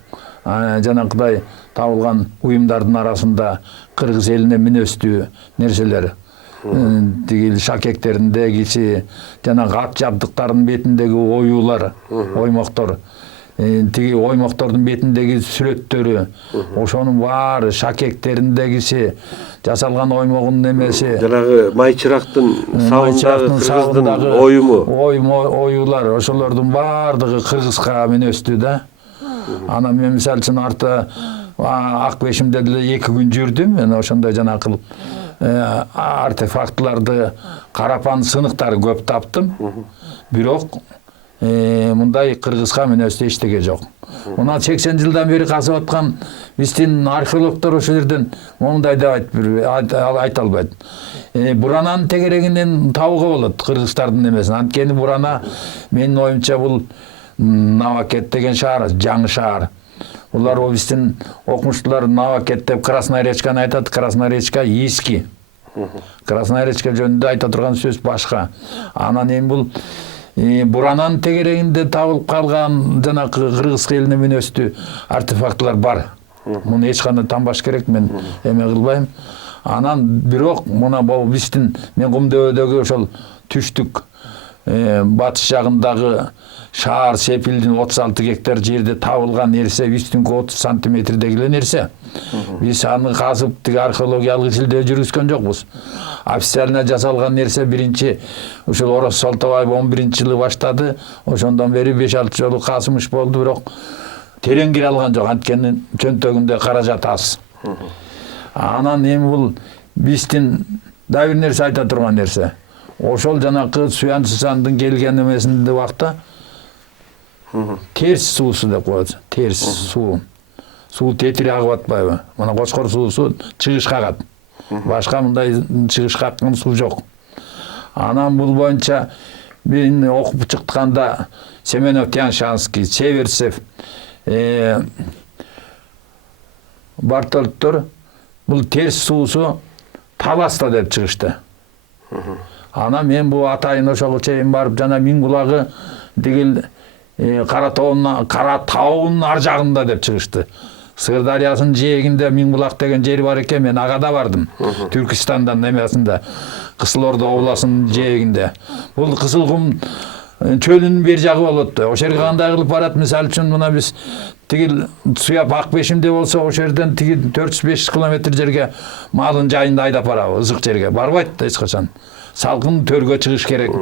жанакыдай табылган уюмдардын арасында кыргыз элине мүнөстүү нерселер, тиги шакектериндегиси, жанагы ат жабдыктарынын бетиндеги оюулар, оймоктор, тиги оймоктордун бетиндеги сүрөттөрү, ошонун баары шакектериндегиси, жасалган оймогунун эмеси, жанагы майчырактын сабындагы кыргыздын оюулар, ошолордун баардыгы кыргызга мүнөстүү да. Анан мен мисалы үчүн арты Акбешимде деле 2 күн жүрдүм. Мен ошондой жанакы артефактларды, карапан сыныктары көп таптым. Бирок мындай кыргызга мүнөстүү эчтеке жок. Мына 80 жылдан бери казып аткан биздин археологдор ошол жерден мондай деп айта албайт. Бурананын тегерегинен табууга болот кыргыздардын эмесин. Анткени Бурана менин оюмча бул Навакет деген шаар, жаңы шаар. Булар биздин окумуштуулар Навакет деп Красная речканы айтат. Красная речка ииски. Красная речка жөнүндө айта турган сөз башка. Анан эми бул Бурананын тегерегинде табылып калган жана кыргыз элине мүнөстүү артефактлар бар. Муну эч кандай танбаш керек, мен эме кылбайм. Анан бирок мына биздин мен Кумдөбөдөгү ошол түштүк батыш жагындагы шаар Сепилдин 36 гектар жерде табылган нерсе 30 сантиметрдеги эле нерсе. Биз аны казып тиги археологиялык изилдөө жүргүзгөн жокпуз. Официально жасалган нерсе биринчи ушул Орос Солтобаев 11-жылы баштады. Ошондон бери 5-6 жолу казымыш болду, бирок терең кире алган жок. Анткени чөнтөгүндө каражат аз. Анан эми бул биздин да бир нерсе айта турган нерсе. Ошол жанакы Суян Сысандын келген эмесинде убакта терс суусу деп коет. Терс суу. Суу тетири агып атпайбы? Мына Кочкор суусу чыгышка агат. Башка мындай чыгышка аккан суу жок. Анан бул боюнча мен окуп чыкканда Семенов, Тяншанский, Северцев, Бартолттор бул терс суусу Таласта деп чыгышты. Анан мен бул атайын ошого чейин барып жана Миң булагы дегил Кара таунун ар жагында деп чыгышты. Сыр дарыясынын жээгинде Миң булак деген жери бар экен, мен ага да бардым. Түркистандан эмесинде, Кызыл Орда областынын жээгинде. Бул Кызыл кум чөлүнүн бер жагы болот. Ошол жерге кандай кылып барат? Мисалы үчүн мына биз тигил Суяп Акбешимде болсо, ошол жерден тиги 400-500 километр жерге малын жайында айдап барабыз, ызык жерге. Барбайт да эч качан. Салкын төргө чыгыш керек.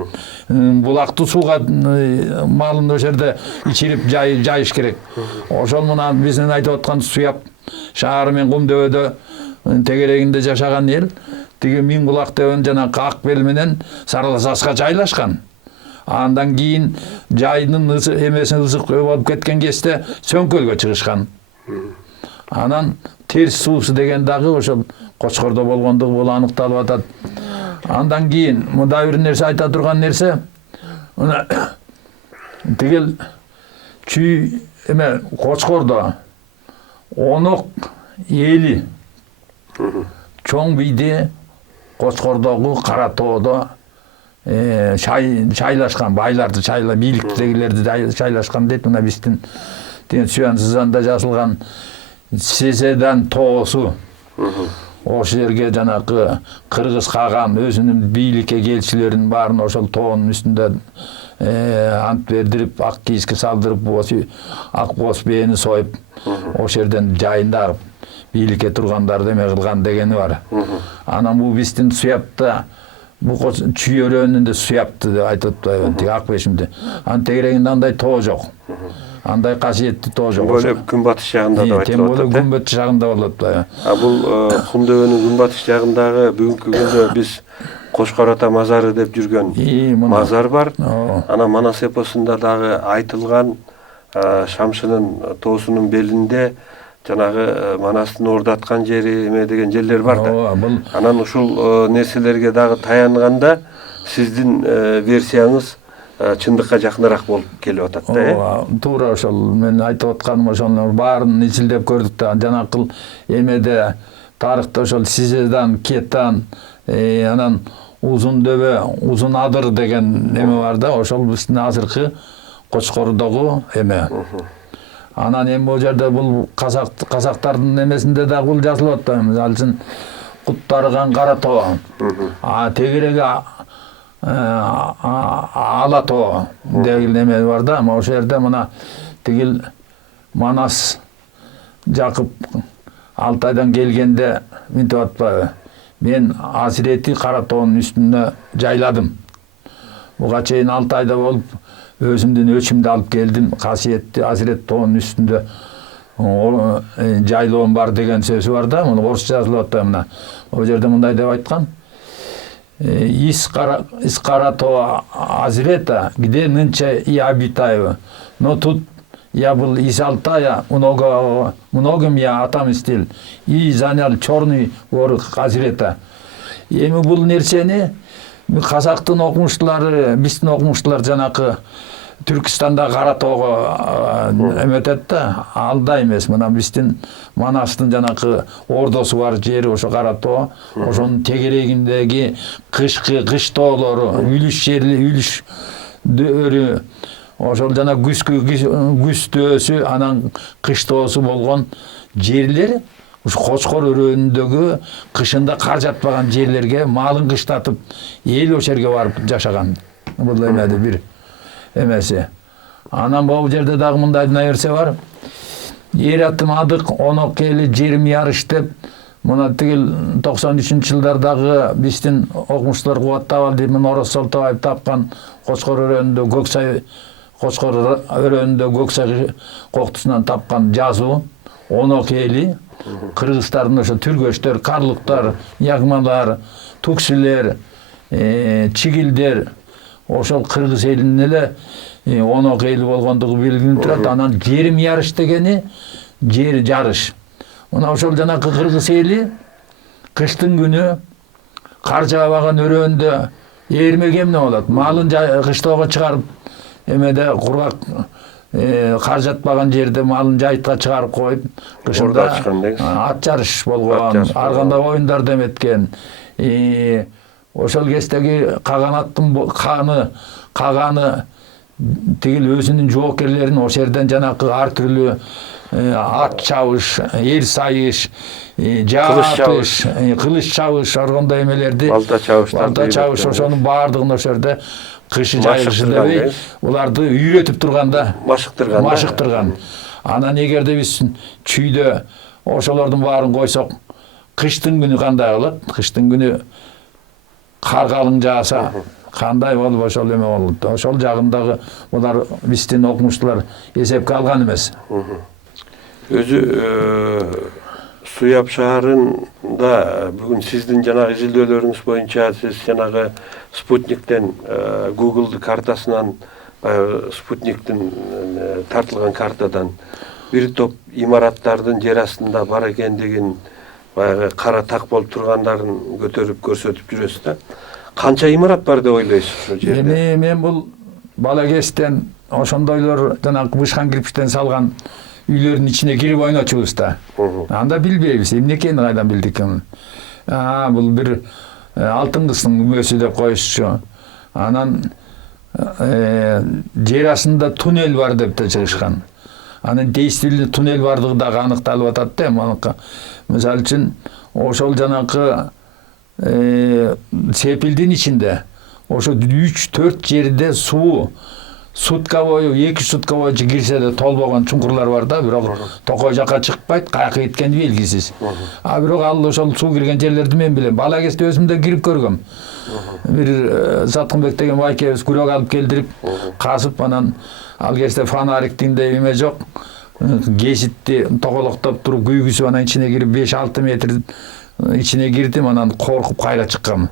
Булактуу сууга малын ошол жерде ичирип жайыш керек. Ошол мына биздин айтып аткан Суяп шаары мен Кумдөбөдө тегерегинде жашаган эл тиги Миң булак деген жана Ак бел менен Сарыласаска жайлашкан. Андан кийин жайдын эмеси ызык болуп кеткен кезде Сөңкөлгө чыгышкан. Анан терс суусу деген дагы ошол Кочкордо болгондугу бул аныкталып атат. Андан кийин мында бир нерсе айта турган нерсе, тигил чүй эме Кочкордо Онок эли чоң бийде Кочкордогу Кара тоодо шайлашкан, байларды шайлап, бийликтегилерди шайлашкан дейт. Мына биздин Суян Сызанда жазылган Сезедан тоосу. Ошол жерге жанакы кыргыз каган өзүнүн бийликке келчилерин баарын ошол тоонун үстүндө ант бердирип, ак кийизге салдырып, ак боз бээни союп, ошол жерден жайында агып бийликке тургандарды эме кылган дегени бар. Анан бул биздин Суяпта бул чүйөрөнүндө Суяпты деп айтып атпайбы, тиги Акбешимде. Анын тегерегинде андай тоо жок. Андай касиеттүү тоо жок. Бөлөп күнбатыш жагында да айтылып атат. Күнбатыш жагында болот да. Бул Кумдөбөнүн күнбатыш жагындагы бүгүнкү күндө биз Кочкор ата мазары деп жүргөн мазар бар. Анан Манас эпосунда дагы айтылган Шамшынын тоосунун белинде жанагы Манастын ордаткан жери эме деген жерлер бар да. Анан ушул нерселерге дагы таянганда сиздин версияңыз чындыкка жакыныраак болуп келип атат да. Туура ошол мен айтып атканым ошонун баарын изилдеп көрдүк да. Жанакыл эмеде тарыхта ошол Сизедан, Кетан, анан Узун Дөбө, Узун Адыр деген эме бар да. Ошол биздин азыркы Кочкордогу эме. Анан эми бул жерде бул казактардын эмесинде да бул жазылып атат. Мисалы үчүн Куттарыган Кара тоо. Тегереги Ала тоо деген эме бар да. Ошол жерде мына тигил Манас Жакып Алтайдан келгенде мынтип атпайбы? Мен Азирети Кара тоонун үстүнө жайладым. Буга чейин Алтайда болуп өзүмдүн өчүмдү алып келдим. Касиеттүү Азирет тоонун үстүндө жайлоом бар деген сөзү бар да. Муну орусча жазылып атат мына. Ол жерде мындай деп айткан. Из Кара тоо Азирета, где нынче и обитаю. Но тут я был из Алтая, многим я отомстил, и занял черный вор Хазрета. Эми бул нерсени казактын окумуштуулары, биздин окумуштуулар жанакы Түркістанда Қаратауға эметет да, алда эмес. Мына биздин Манастын жанакы ордосу бар жери ошо Каратоо, ошонун тегерегиндеги кышкы кыштоолору, үлүш жери, үлүш дөөрү, ошол жана күздөөсү, анан кыштоосу болгон жерлер ушу Кочкор өрөөнүндөгү кышында кар жатпаган жерлерге малын кыштатып, эл ошол жерге барып жашаган. Бул эмеди бир эмеси. Анан бул жерде дагы мындай нерсе бар. Эр атым адык, онок эли жерим ярыш деп, мына тигил 93-жылдардагы биздин окумуштуулар кубаттап алды, мына Орос Солтабаев тапкан Кочкор өрөөнүндө Көксай коктусунан тапкан жазуу, онок эли кыргыздардын ошо түргөчтөр, карлуктар, ягмалар, туксилер, чигилдер, ошол кыргыз элинин эле онок эли болгондугу белгиленип турат. Анан жерим ярыш дегени жер жарыш. Мына ошол жанакы кыргыз эли кыштын күнү кар жаабаган өрөөндө эрмеге эмне болот? Малын кыштоого чыгарып, эмеде кургак кар жатпаган жерде малын жайтка чыгарып коюп, кышында ат жарыш болгон, ар кандай оюндарды эметкен. Ошол кездеги каганаттын каганы тигил өзүнүн жоокерлерин ошол жерден жанакы ар түрлүү ат чабыш, эл сайыш, жаатыш, кылыч чабыш, ар кандай эмелерди, балта чабыш, ошонун баардыгын ошол жерде кышы жайгышы дебей, уларды үйрөтүп турганда, машыктырган. Анан эгерде биз чүйдө ошолордун баарын койсок, кыштын күнү кандай болот? Кыштын күнү кар калың жааса кандай болуп ошол эме болот. Ошол жагындагы булар биздин окумуштуулар эсепке алган эмес. Өзү Суяб шаарында бүгүн сиздин жанагы изилдөөлөрүңүз боюнча сиз жанагы спутниктен Google картасынан спутниктин тартылган картадан бир топ имараттардын жер астында бар экендигин, баягы кара так болуп тургандарын көтөрүп көрсөтүп жүрөсүз да. Канча имарат бар деп ойлойсуз ошол жерде? Мен бул бала кезден ошондойлор жанагы бышкан кирпичтен салган үйлөрдүн ичине кирип ойночубуз да. Анда билбейбиз, эмне экенин кайдан билдик. Бул бир алтын кыздын күмөсү деп коюшчу. Анан жер астында туннель бар деп да чыгышкан. Анан действительно туннель бардыгы дагы аныкталып атат да. Мисалы үчүн ошол жанакы сепилдин ичинде ошо 3-4 жерде суу сутка бою, 2 сутка бою кирсе да толбогон чуңкурлар бар да, бирок токой жака чыкпайт, каяка кеткени белгисиз. Бирок ал ошол суу кирген жерлерди мен билем. Бала кезде өзүм да кирип көргөм. Бир Заткынбек деген байкебиз күрөк алып келдирип, казып, анан ал кезде фонариктинде эме жок. Гезитти тоголоктоп туруп күйгүзүп, анан ичине кирип 5-6 метр ичине кирдим, анан коркуп кайра чыккам.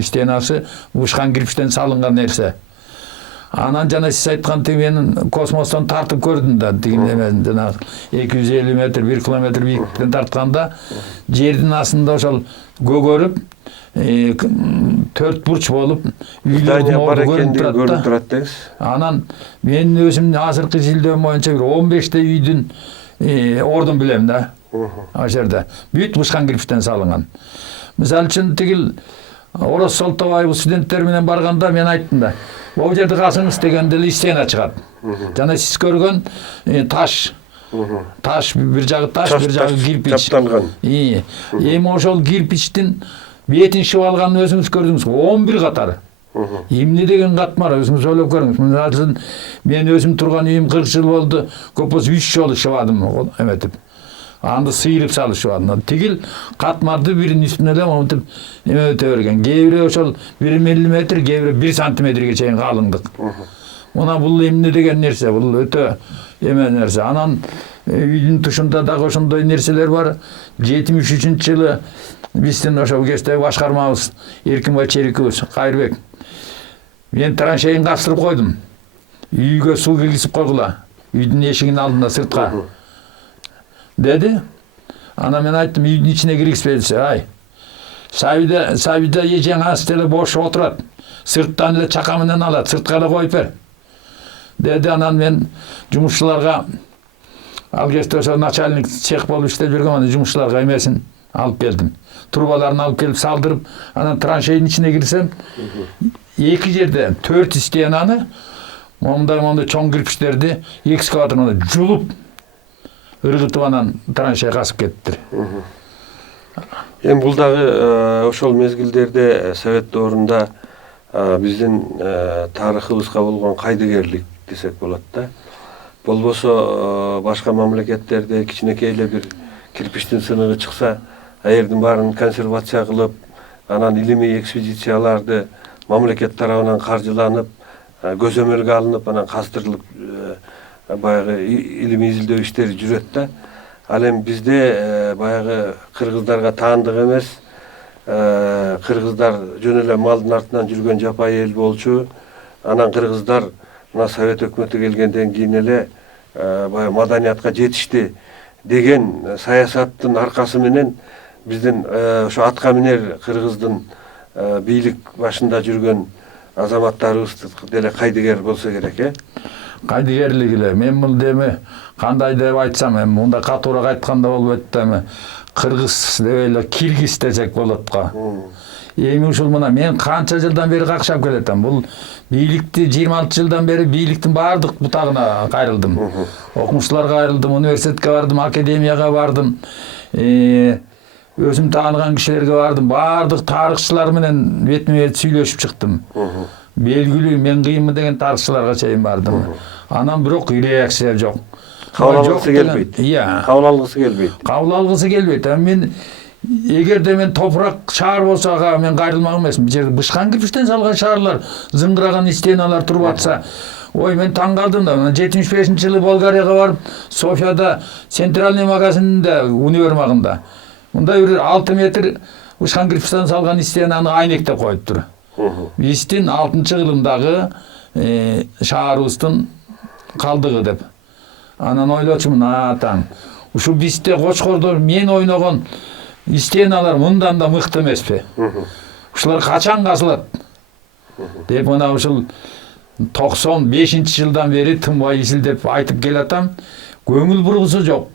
Стенасы бушкан кирпичтен салынган нерсе. Анан жана сиз айткан менин космостон тартып көрдүм да, деген эмесин жана 250 метр, 1 километр бийиктиктен тартканда жердин астында ошол көгөрүп, 4 бурч болуп, үйлөрдүн орду көрүнүп турат да. Анан мен өзүм азыркы изилдөөм боюнча 15 үйдүн ордун билем да. Ошол жерде бүт бышкан кирпичтен салынган. Мисалы үчүн тигил Орос Солтабаев студенттер менен барганда мен айттым да. Бул жерде калсаңыз дегенде эле стена чыгат. Жана сиз көргөн таш бир жагы таш, бир жагы кирпич. Чаптанган. Эми ошол кирпичтин бетин шып алганын өзүңүз көрдүңүз, 11 катар. Эмне деген катмар, өзүңүз ойлоп көрүңүз. Мисалы мен өзүм турган үйүм 40 жыл болду, көп болсо 3 жолу шыбадым эметип. Анды сыйрып салышып, тигил катмарды биринин үстүнө эле монтип эме өтө берген. Кээ ошол 1 миллиметр, кээ 1 сантиметрге чейин калыңдык. Мына бул эмне деген нерсе, бул өтө эме нерсе. Анан үйдүн тушунда дагы ошондой нерселер бар. 73-жылы биздин ошол кезде башкармабыз Эркинбай Черикович Кайырбек. Мен траншейин кастырып койдум. Үйгө суу киргизип койгула. үйдүн эшигинин алдында сыртка деди. Ана мен айттым, үйдүн ичине киргизбедисе, ай. Сабида эжең ас деле бош отурат. Сырттан эле чака менен алат, сыртка эле коюп бер. Деди. Анан мен жумушчуларга ал кезде ошо начальник цех болуп иштеп жүргөн жумушчуларга эмесин алып келдим. Трубаларын алып келип салдырып, анан траншейдин ичине кирсем, эки жерде 4 стенаны, мондай чоң кирпичтерди экскаваторун жулуп, ыргытып анан траншей касып кеттир. Эми бул дагы ошол мезгилдерде Совет доорунда биздин тарыхыбызга болгон кайдыгерлик десек болот да. Болбосо башка мамлекеттерде кичинекей эле бир кирпичтин сыныгы чыкса, аердин баарын консервация кылып, анан илимий экспедицияларды мамлекет тарабынан каржыланып, көзөмөлгө алынып, анан каздырылып, баягы илимий изилдөө иштери жүрөт да. Ал эми бизде баягы кыргыздарга таандык эмес, кыргыздар жөн эле малдын артынан жүргөн жапайы эл болчу. Анан кыргыздар мына Совет өкмөтү келгенден кийин эле баягы маданиятка жетишти деген саясаттын аркасы менен биздин ошо атка минер кыргыздын бийлик башында жүргөн азаматтарыбыз деле кайдыгер болсо керек, Кайдыгерлик эле. Мен бул деме кандай деп айтсам, эми мында катуураак айтканда болбойт да, эми кыргыз деп эле киргиз десек болот го. Эми ушул мына мен канча жылдан бери какшап келатам. Бул бийликти 26 жылдан бери бийликтин баардык бутагына кайрылдым. Окумуштууларга кайрылдым, университетке бардым, академияга бардым. Өзүм тааныган кишилерге бардым. Баардык тарыхчылар менен бетме-бет сүйлөшүп чыктым. Белгилүү мен кыйынмын деген тарыхчыларга чейин бардым. Анан бирок реакция жок. Кабыл алгысы келбейт. Кабыл алгысы келбейт. Кабыл алгысы келбейт. Мен эгерде мен топурак шаар болсо мен кайрылмак эмесмин. Бул жерде бышкан кирпичтен салган шаарлар, зыңгыраган стеналар туруп атса, ой мен таң калдым да. 75-жылы Болгарияга барып, Софияда Центральный магазининде универмагында мындай бир 6 метр бышкан кирпичтен салган стенаны айнектеп коюптур. Биздин 6-кылымдагы шаарыбыздын калдыгы деп. Анан ойлочумун, таң. Ушу бизде Кочкордо мен ойногон стеналар мындан да мыкты эмеспи? Ушулар качан казылат? Деп мына ушул 95-жылдан бери тынбай изилдеп айтып келатам. Көңүл бургусу жок.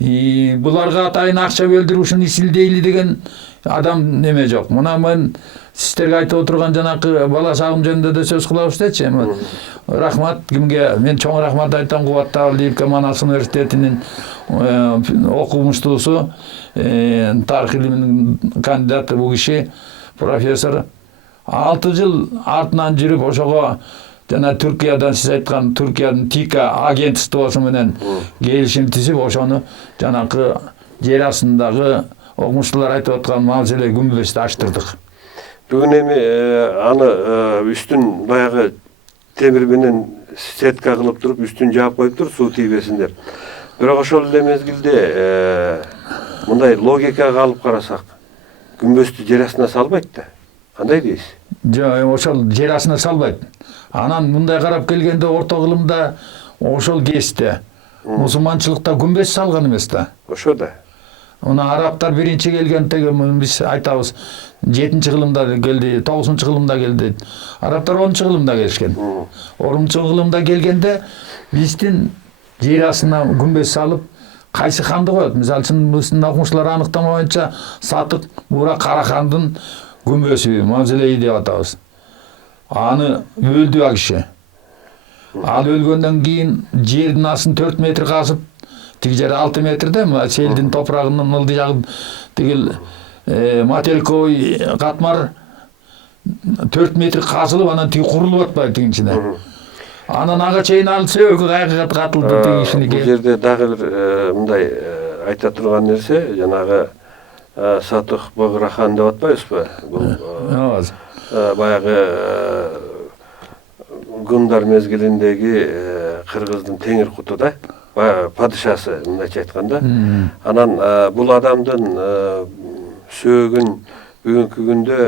Буларга атайын акча бөлдүрүп ушуну изилдейли деген адам неме жок. Мына мен сиздерге айтып отурган жанакы бала сагым жөнүндө да сөз кылабыз дечи. Рахмат кимге? Мен чоң рахмат айтам Кубат Табалдиевке, Манас университетинин окумуштуусу, тарых илиминин кандидаты бул киши, профессор. 6 жыл артынан жүрүп ошого жана Түркиядан сиз айткан Түркиянын ТИКА агентствосу менен келишим түзүп, ошону жанакы жер астындагы окумуштуулар айтып аткан Мавзеле күмбөздү ачтырдык. Бүгүн эми аны үстүн баягы темир менен сетка кылып туруп, үстүн жаап коюп туруп, суу тийбесин деп. Бирок ошол эле мезгилде мындай логикага алып карасак, күмбөздү жер астына салбайт да. Кандай дейсиз? Жок, ошол жер астына салбайт. Анан мындай карап келгенде орто кылымда ошол кезде мусулманчылыкта күмбөз салган эмес да. Ошо да. Мына арабтар биринчи келгендеги биз айтабыз 7-кылымда келди, 9-кылымда келди. Арабтар 10-кылымда келишкен. 10-кылымда келгенде биздин жер астына күмбөз салып кайсы ханды коет? Мисалы үчүн биздин окумуштуулар аныктама боюнча Сатык Бура Карахандын күмбөзү Мавзелей деп атабыз. Аны өлдү ал киши. Ал өлгөндөн кийин жердин астын 4 метр казып, тиги жери 6 метрде, селдин топурагынын ылдый жагын тигил материковый катмар 4 метр казылып, анан тиги курулуп атпайбы тигинчине. Анан ага чейин ал сөөгү кайгыгат катылды тиги кишиники. Бул жерде дагы бир мындай айта турган нерсе, жанагы Сатык Баграхан деп атпайбызбы? Бул баягы гундар мезгилиндеги кыргыздын теңир куту да, падышасы мындайча айтканда. Анан бул адамдын сөөгүн бүгүнкү күндө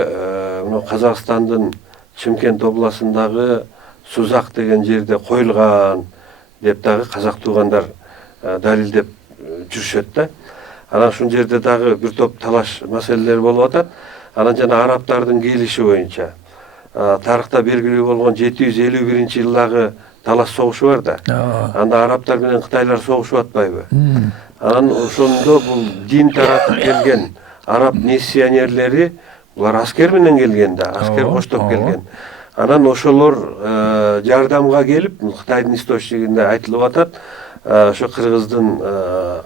мына Казакстандын Чымкент областындагы Сузак деген жерде коюлган деп дагы казак туугандар далилдеп жүрүшөт да. Анан ушул жерде дагы бир топ талаш маселелер болуп атат. Анан жана арабтардын келиши боюнча тарыхта белгилүү болгон 751-жылдагы талас согушу бар да. Анда арабтар менен кытайлар согушуп атпайбы? Анан ошондо бул дин таратып келген араб миссионерлери булар аскер менен келген да, аскер коштоп келген. Анан ошолор жардамга келип, Кытайдын источнигинде айтылып атат, ошо кыргыздын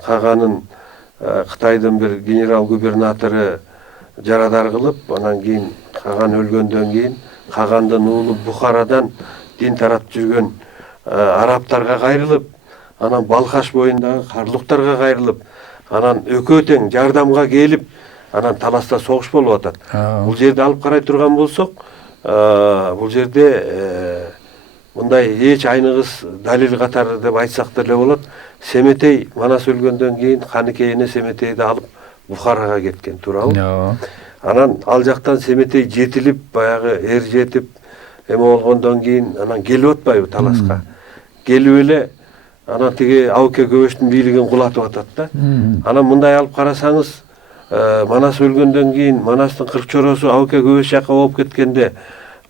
Каганын Кытайдын бир генерал-губернатору жарадар кылып, анан кийин Каган өлгөндөн кийин Кагандын уулу Бухарадан дин таратып жүргөн арабтарга кайрылып, анан Балкаш боюндагы карлуктарга кайрылып, анан экөө тең жардамга келип, анан таласта согуш болуп атат. Бул жерде алып карай турган болсок, бул жерде мындай эч айныгыс далил катары деп айтсак деле болот. Семетей Манас өлгөндөн кийин Каныкейине Семетейди алып Бухарага кеткен, туурабы? Анан ал жактан Семетей жетилип, баягы эр жетип, эме болгондон кийин анан келип атпайбы таласка? Келип эле анан тиги Ауке Көбөштүн бийлигин кулатып атат да. Анан мындай алып карасаңыз, Манас өлгөндөн кийин Манастын кырк-чоросу Ауке Көбөш жакка болуп кеткенде,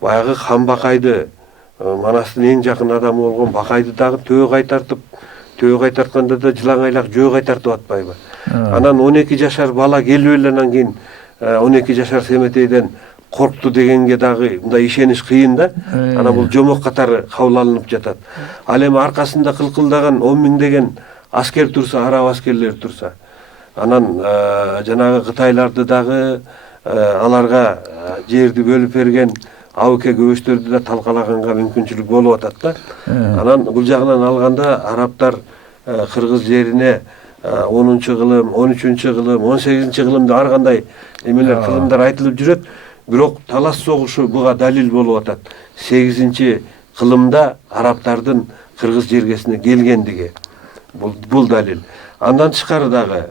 баягы Хан Бакайды, Манастын эң жакын адамы болгон Бакайды дагы төбө кайтартканда да жылаңайлак жөө кайтартып атпайбы? Анан 12 жашар бала келип эле анан кийин 12 жашар Семетейден коркту дегенге дагы мындай ишениш кыйын да. Анан бул жомок катары кабыл алынып жатат. Ал эми аркасында кылкылдаган 10 миңдеген аскер турса, араб аскерлери турса, анан жанагы кытайларды дагы аларга жерди бөлүп берген Ауке Көбөштөрдү да талкалаганга мүмкүнчүлүк болуп атат да. Анан бул жагынан алганда арабтар кыргыз жерине 10-кылым, 13-кылым, 18-кылымда ар кандай эмелер, кылымдар айтылып жүрөт. Бирок талас согушу буга далил болуп атат. 8-кылымда арабтардын кыргыз жергесине келгендиги. Бул далил. Андан тышкары дагы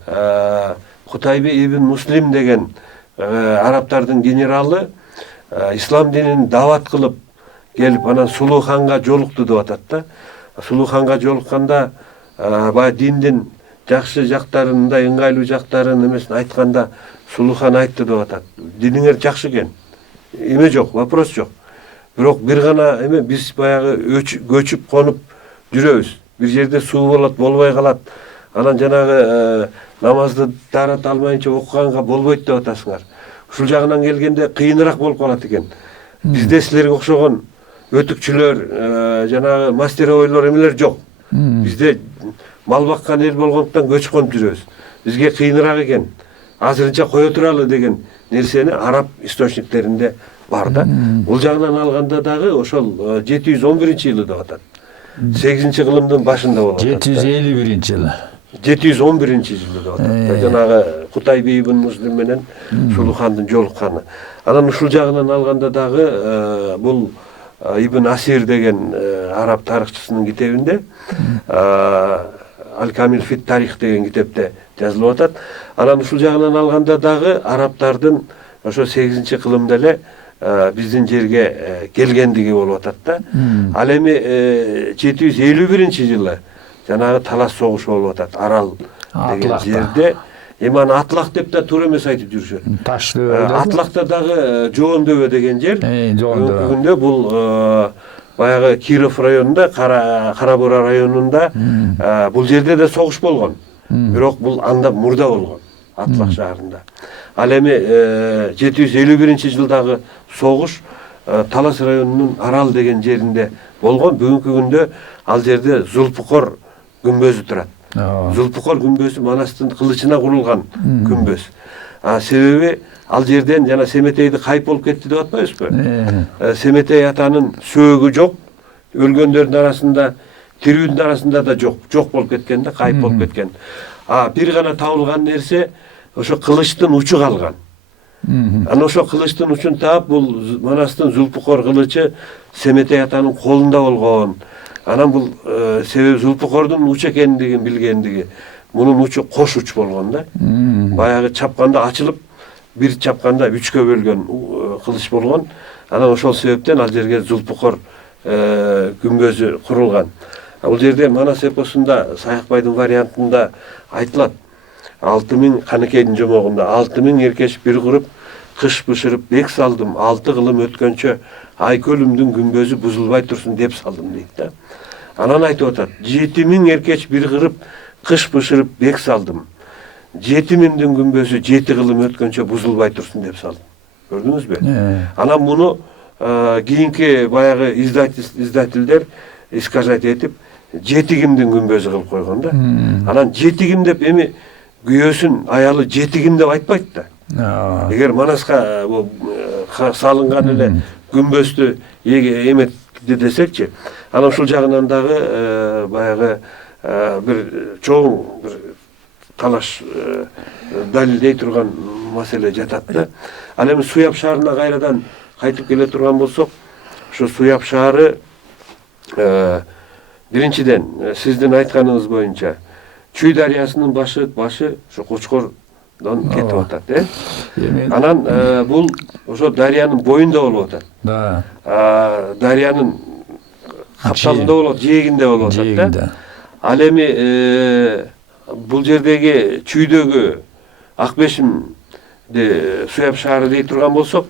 Кутайби ибн Муслим деген арабтардын генералы ислам динин дават кылып келип, анан Сулуу ханга жолукту деп атат да. Сулуу ханга жолукканда баягы диндин жакшы жактарын, мындай ыңгайлуу жактарын эмесин айтканда Сулуу хан айтты деп атат. Диниңер жакшы экен. Эме жок, вопрос жок. Бирок бир гана эме биз баягы көчүп конуп жүрөбүз. Бир жерде суу болот, болбой калат. Анан жанагы намазды тарата алмайынча окуганга болбойт деп атасыңар. Ушул жагынан келгенде кыйыныраак болуп калат экен. Бизде силерге окшогон өтүкчүлөр, жанагы мастеровойлор эмелер жок. Бизде мал баккан эл болгондуктан көчүп конуп жүрөбүз. Бизге кыйыныраак экен. Азырынча кое туралы деген нерсени араб источниктеринде бар да. Бул жагынан алганда дагы ошол 711-жылы деп атат. 8-кылымдын башында болот. 751-жылы. 711-жылы деп атат. Жанагы Кутайби ибн Муслим менен Сулуу хандын жолукканы. Анан ушул жагынан алганда дагы бул Ибн Асир деген араб тарыхчысынын китебинде Аль-Камил фит тарих деген китепте жазылып атат. Анан ушул жагынан алганда дагы арабтардын ошо 8-кылымда эле биздин жерге келгендиги болуп атат да. Ал эми 751-жылы жанагы талас согушу болуп атат Арал деген жерде. Эми аны Атлак деп да туура эмес айтып жүрүшөт. Атлакта дагы Жоон-дөбө деген жер. Бүгүнкү күндө бул баягы Киров районунда, Кара-Бура районунда бул жерде да согуш болгон. Бирок бул анда мурда болгон, Атлак шаарында. Ал эми 751-жылдагы согуш Талас районунун Арал деген жеринде болгон. Бүгүнкү күндө ал жерде Зулпукор күмбөзү турат. Зулпукор күмбөзү Манастын кылычына курулган күмбөз. Себеби ал жерден жана Семетейди кайып болуп кетти деп атпайбызбы? Семетей атанын сөөгү жок, өлгөндөрдүн арасында, тирүүдүн арасында да жок болуп кеткен да, кайып болуп кеткен. Бир гана табылган нерсе ошо кылычтын учу калган. Анан ошо кылычтын учун таап, бул Манастын Зулпукор кылычы Семетей атанын колунда болгон. Анан бул себеби Зулпукордун учу экендигин билгендиги. Мунун учу кош уч болгон да. Баягы чапканда ачылып, бир чапканда 3кө бөлгөн кылыч болгон. Анан ошол себептен ал жерге Зулпукор күмбөзү курулган. Бул жерде Манас эпосунда Саякбайдын вариантында айтылат. 6000 Канекейдин жомогунда 6000 эркеш бир куруп, кыш бышырып бек салдым, 6 кылым өткөнчө Айкөлүмдүн күмбөзү бузулбай турсун деп салдым дейт да. Анан айтып атат, 7000 эркеш бир кырып, кыш бышырып бек салдым. 7000'дин күмбөзү 7 кылым өткөнчө бузулбай турсун деп салдым. Көрдүңүзбү? Анан муну кийинки баягы издательдер искажать этип, 7кимдин күмбөзү кылып койгон да. Анан 7ким деп эми күйөөсүн аялы 7ким деп айтпайт да. Эгер Манаска салынган эле күмбөздү эметти десекчи, анан ушул жагынан дагы баягы бир чоң бир талаш далилдей турган маселе жатат да. Ал эми Суяб шаарына кайрадан кайтып келе турган болсок, ушу Суяб шаары биринчиден сиздин айтканыңыз боюнча Чүй дарыясынын башы ушу Кочкордон кетип атат, Анан бул ошо дарыянын боюнда болуп атат. Да. Дарыянын капталында болот, жээгинде болуп атат да. Ал эми бул жердеги Чүйдөгү Акбешимди Суяб шаары дей турган болсок,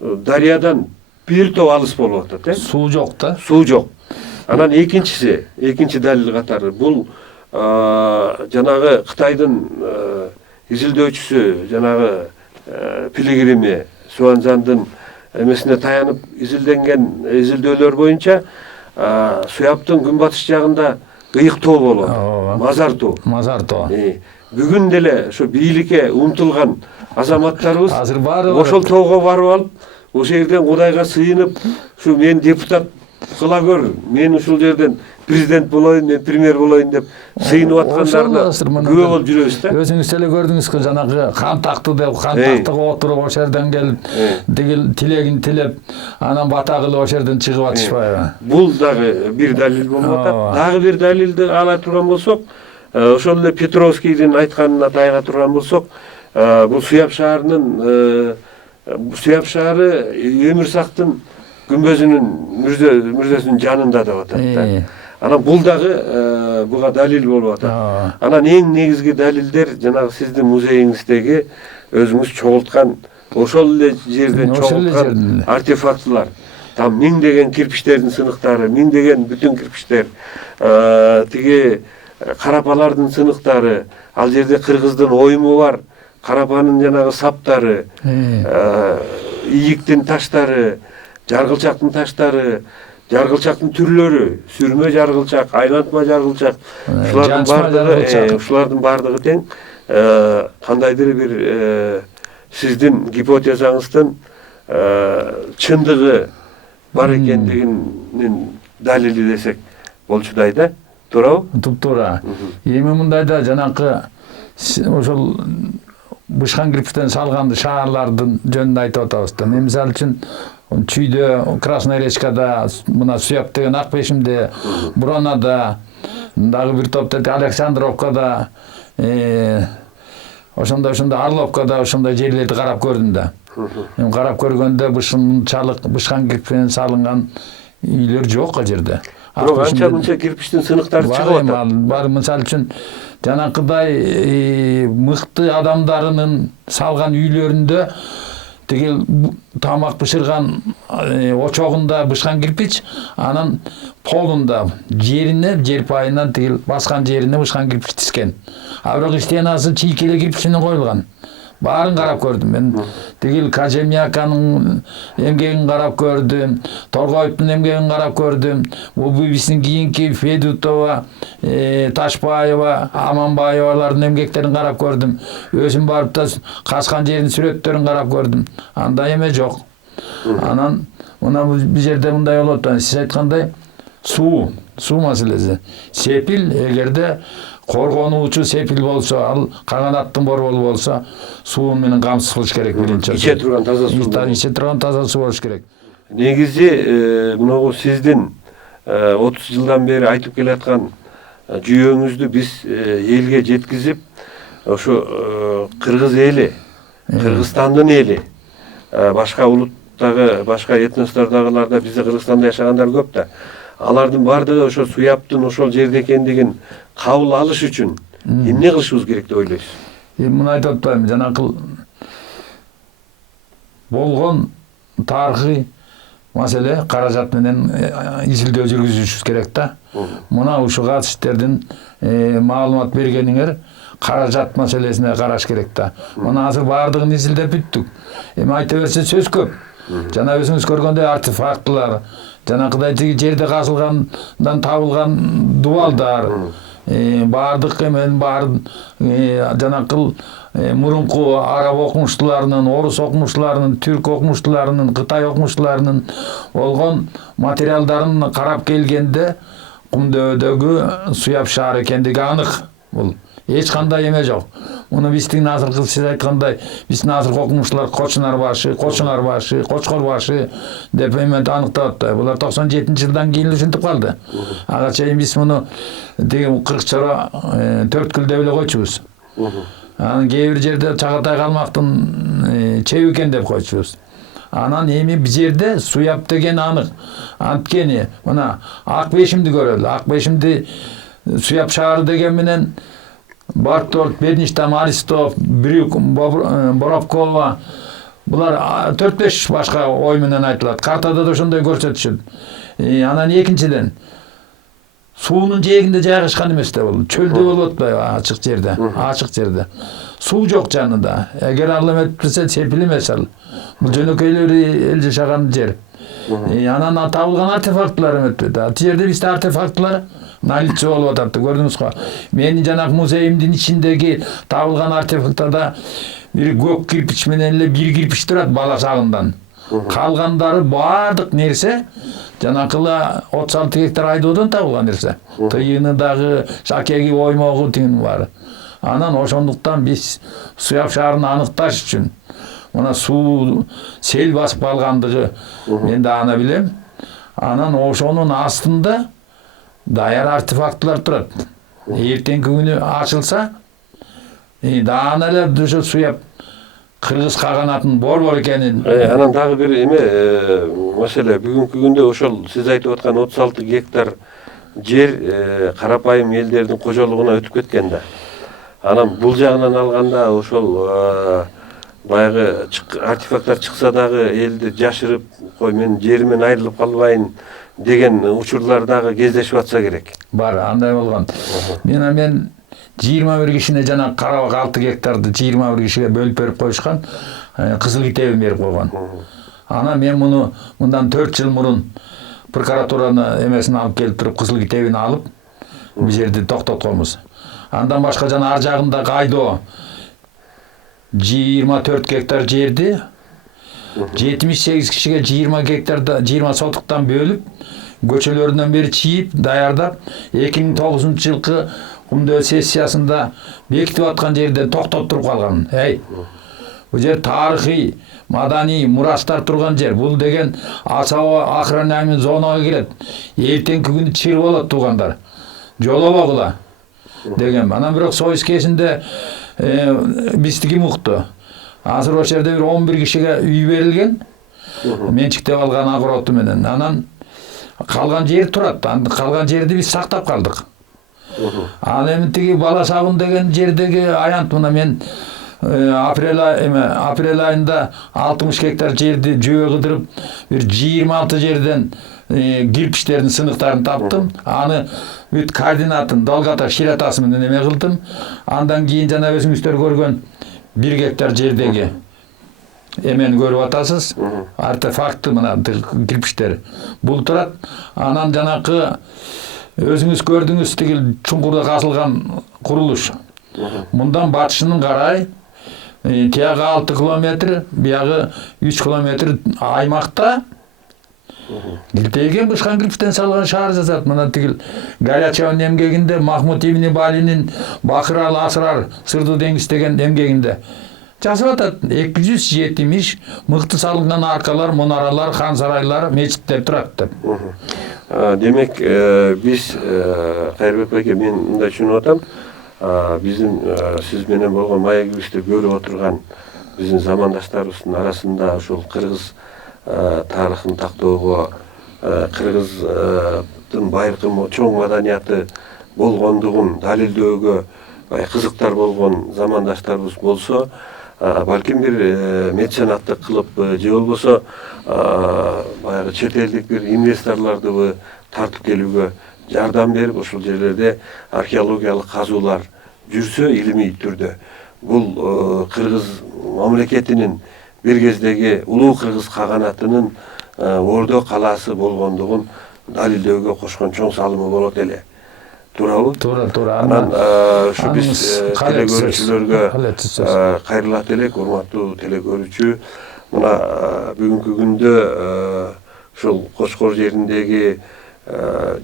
дарыядан бир топ алыс болуп атат, Суу жок да. Суу жок. Анан экинчи далил катары бул жанагы Кытайдын изилдөөчүсү, жанагы пилигрими Суанзандын эмесине таянып изилденген изилдөөлөр боюнча Суябтын күнбатыш жагында кыйык тоо болот, Мазар тоо. Бүгүн деле ошо бийликке умтулган азаматтарыбыз азыр баары ошол тоого барып алып, ошол жерден Кудайга сыйынып, ушу мен депутат кыла көр, мен ушул жерден президент болоюн, мен премьер болоюн деп сыйынып аткандарына күбө болуп жүрөбүз да. Өзүңүз эле көрдүңүзгү, жанагы хан такты деп, хан тактыга отуруп ошол жерден келип, дегил тилегин тилеп, анан бата кылып ошол жерден чыгып атышпайбы? Бул дагы бир далил болуп атат. Дагы бир далилди ала турган болсок, ошол эле Петровскийдин айтканына тайына турган болсок, бул Суяб шаарынын Суяб шаары Өмүрсактын күмбөзүнүн мүрзөсүнүн жанында деп атат да. Анан бул дагы буга далил болуп атат. Анан эң негизги далилдер жанагы сиздин музейиңиздеги өзүңүз чогулткан ошол эле жерден чогулткан артефактылар. Там миңдеген кирпичтердин сыныктары, миңдеген бүтүн кирпичтер, тиги карапалардын сыныктары, ал жерде кыргыздын оюму бар, карапанын жанагы саптары, ийиктин таштары, жаргылчактын таштары, жаргылчактын түрлөрү, сүрмө жаргылчак, айлантма жаргылчак, ушулардын бардыгы тең кандайдыр бир сиздин гипотезаңыздын чындыгы бар экендигинин далили десек болчудай да. Туурабы? Туп-туура. Эми мындайда жанакы ошол бышкан кирпичтен салган шаарлардын жөнүндө айтып атабыз да. Мен мисалы үчүн Чүйдө, Красная речкада, мына Суяб деген Акбешимде, Буранада, дагы бир топ Александровкада, ошондой Орловкада ошондой жерлерди карап көрдүм да. Мен карап көргөндө бышкан кирпичтен салынган үйлөр жок ал жерде. Бирок анча-мынча кирпичтин сыныктары чыгып атат. Бар, мисалы үчүн жанакыдай мыкты адамдарынын салган үйлөрүндө тигил тамак бышырган очогунда бышкан кирпич, анан полунда жерине, жер пайынан тигил баскан жерине бышкан кирпич тискен. А бирок стенасы чийкеле кирпичинен коюлган. Баарын карап көрдүм. Мен тигил Кажемяканын эмгегин карап көрдүм, Торгоевдун эмгегин карап көрдүм. Бул биздин кийинки Федутова, Ташбаева, Аманбаевалардын эмгектерин карап көрдүм. Өзүм барып да каскан жердин сүрөттөрүн карап көрдүм. Андай эме жок. Анан мына бул жерде мындай болот. Сиз айткандай суу маселеси. Сепил эгерде коргонуучу сепил болсо, ал каганаттын борбору болсо, суу менен камсыз кылыш керек биринчи. Иче турган таза суу. Иче турган таза суу болуш керек. Негизи мынагу сиздин 30 жылдан бери айтып келаткан жүйөңүздү биз элге жеткизип, ошо кыргыз эли, Кыргызстандын эли, башка улуттагы, башка этностордагылар да бизде Кыргызстанда жашагандар көп да. алардын баардыгы ошол суяптын ошол жерде экендигин кабыл алыш үчүн эмне кылышыбыз керек деп ойлойсуз? Муну айтып атпаймынбы, жанакыл болгон тарыхый маселе каражат менен изилдөө жүргүзүшүбүз керек да. Мына ушул катыштердин маалымат бергениңер каражат маселесине караш керек да. Мына азыр баардыгын изилдеп бүттүк. Эми айта берсе сөз көп. Жана өзүңүз көргөндөй артефактылар, жанакыдай тиги жерде казылгандан табылган дубалдар, баардык эмен жанакыл мурунку араб окумуштууларынын, орус окумуштууларынын, түрк окумуштууларынын, кытай окумуштууларынын болгон материалдарын карап келгенде Кумдөбөдөгү суяп шаар экендиги анык. Бул эч кандай эме жок. Муну биздин азыркы сиз айткандай, биздин азыркы окумуштуулар Кочунар башы, Кочуңар башы, Кочкор башы деп эмен аныктап атты. Булар 97-жылдан кийин ушинтип калды. Ага чейин биз муну деги 40 чара төрткүл деп эле койчубуз. Анан кээ бир жерде Чагатай калмактын чеби экен деп койчубуз. Анан эми бул жерде суяп деген анык. Анткени мына Ак Бешимди көрөлү. Ак Бешимди суяп шаары деген менен Бартолд, Бедништам, Аристов, Брюк, Боровкова булар 4-5 башка ой менен айтылат. Картада да ошондой көрсөтүшөт. Анан экинчиден суунун жээгинде жайгашкан эмес да бул. Чөлдө болуп атпайбы, ачык жерде, Суу жок жанында. Эгер ал эме этпесе сепил эмес ал. Бул жөнөкөйлөр эл жашаган жер. Анан табылган артефактылар эметпеди. Ал жерде бизде артефактылар наличие болуп атат, көрдүңүз го. Менин жанагы музейимдин ичиндеги табылган артефакттарда бир көк кирпич менен эле бир кирпич турат бала шагындан. Калгандары баардык нерсе жанакыла 36 гектар айдоодон табылган нерсе. Тыйыны дагы, шакеги, оймогу тигин бар. Анан ошондуктан биз суяп шаарын аныкташ үчүн мына суу сел басып калгандыгы мен да аны билем. Анан ошонун астында даяр артефактылар турат. Эртеңки күнү ачылса, даана эле ошо суяп кыргыз каганатын борбор экенин. Анан дагы бир эме маселе, бүгүнкү күндө ошол сиз айтып аткан 36 гектар жер карапайым элдердин кожолугуна өтүп кеткен да. Анан бул жагынан алганда ошол баягы артефакттар чыкса дагы элди жашырып, кой мен жеримен айрылып калбайын деген учурлар дагы кездешип атса керек. Бар, андай болгон. Мен 21 кишине жана Карабак 6 гектарды 21 кишиге бөлүп берип коюшкан, кызыл китебин берип койгон. Анан мен муну мындан 4 жыл мурун прокуратураны эмесин алып келип туруп кызыл китебин алып бул жерди токтотконбуз. Андан башка жана ар жагындагы айдоо 24 гектар жерди 78 кишиге 20 гектарда 20 сотуктан бөлүп көчөлөрүнөн бери чийип даярдап 2009 жылкы Кумдөө сессиясында бекитип аткан жерден токтоп туруп калган. Бул жер тарыхый, маданий мурастар турган жер. Бул деген асаба охраняемый зонага кирет. Эртеңки күнү чыр болот туугандар. Жолобогула деген. Анан бирок союз кезинде биздики мукту. Азыр ошол жерде бир 11 кишиге үй берилген. Менчиктеп алган агроту менен. Анан калган жер турат. Калган жерди биз сактап калдык. Ал эми тиги бала шагын деген жердеги аянт мына мен апрель айында 60 гектар жерди жөө кыдырып бир 26 жерден кирпичтердин сыныктарын таптым. Аны бүт координатын долгата ширатасы менен эме кылдым. Андан кийин жана өзүңүздөр көргөн 1 гектар жердеги эмени көрүп атасыз. Артефакты мына кирпичтер. Бул турат. Анан жанакы өзүңүз көрдүңүз тигил чуңкурда казылган курулуш. Мындан батышынан карай тиягы 6 километр, биягы 3 километр аймакта кирпейген бышкан кирпичтен салган шаар жасат. Мына тигил Горячевдин эмгегинде Махмуд ибн Балинин Бакыр асрар сырдуу деңиз деген эмгегинде жасап атат. 270 мыкты салынган аркалар, мунаралар, хан сарайлар, мечиттер турат деп. Демек, биз Кайырбек байке, мен мындай түшүнүп атам, биздин сиз менен болгон маегибизди көрүп отурган биздин замандаштарыбыздын арасында ошол кыргыз тарыхын тактоого кыргыздын байыркы чоң маданияты болгондугун далилдөөгө кызыктар болгон замандаштарыбыз болсо, балким бир меценаттык кылып же болбосо баягы чет элдик бир инвесторлорду тартып келүүгө жардам берип, ушул жерлерде археологиялык казуулар жүрсө илимий түрдө бул кыргыз мамлекетинин бир кездеги улуу кыргыз каганатынын Ордо калаасы болгондугун далилдөөгө кошкон чоң салымы болот эле. Туурабы? Туура. Анан ушу биз телегөрүүчүлөргө кайрылат элек, урматтуу телегөрүүчү. Мына бүгүнкү күндө ушул Кочкор жериндеги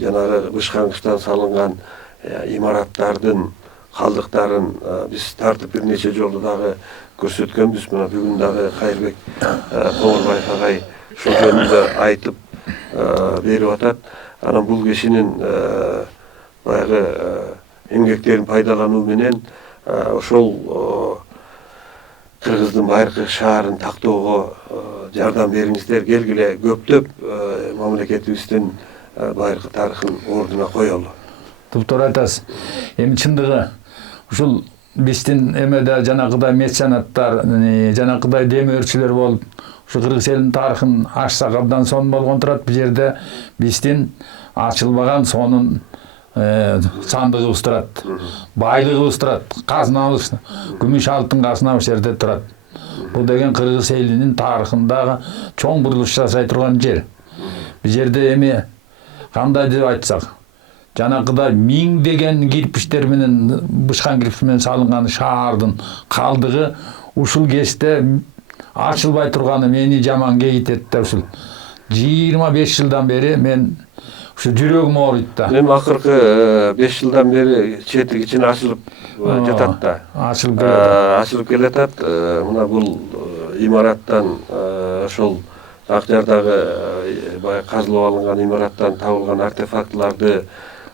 жанагы бышкаңычтан салынган имараттардын калдыктарын биз тартып бир нече жолу дагы көрсөткөнбүз. Мына бүгүн дагы Кайырбек Коңурбаев агай ушул жөнүндө айтып берип атат. Анан бул кишинин баягы эмгектерин пайдалануу менен ошол кыргыздын байыркы шаарын тактоого жардам бериңиздер, келгиле көптөп мамлекетибиздин байыркы тарыхын ордуна коелу. Туура айтасыз. Эми чындыгы ушул биздин эмеде жанагыдай меценаттар, жанагыдай демөөрчүлөр болуп, ушу кыргыз элинин тарыхын ачсак абдан сонун болгон турат. Бул жерде биздин ачылбаган сонун сандыгыбыз турат, байлыгыбыз турат, казнабыз, күмүш алтын казнабыз жерде турат. Бул деген кыргыз элинин тарыхындагы чоң бурулуш жасай турган жер. Бул жерде эми кандай деп айтсак, жанагыдай миңдеген кирпичтер менен, бышкан кирпич менен салынган шаардын калдыгы ушул кезде ачылбай турганы мени жаман кейитет да. Ушул 25 жылдан бери мен ушу жүрөгүм ооруйт да. Эми акыркы 5 жылдан бери чети кичине ачылып жатат да. Ачылып келатат. Мына бул имараттан ошол Акжардагы баягы казылып алынган имараттан табылган артефактларды,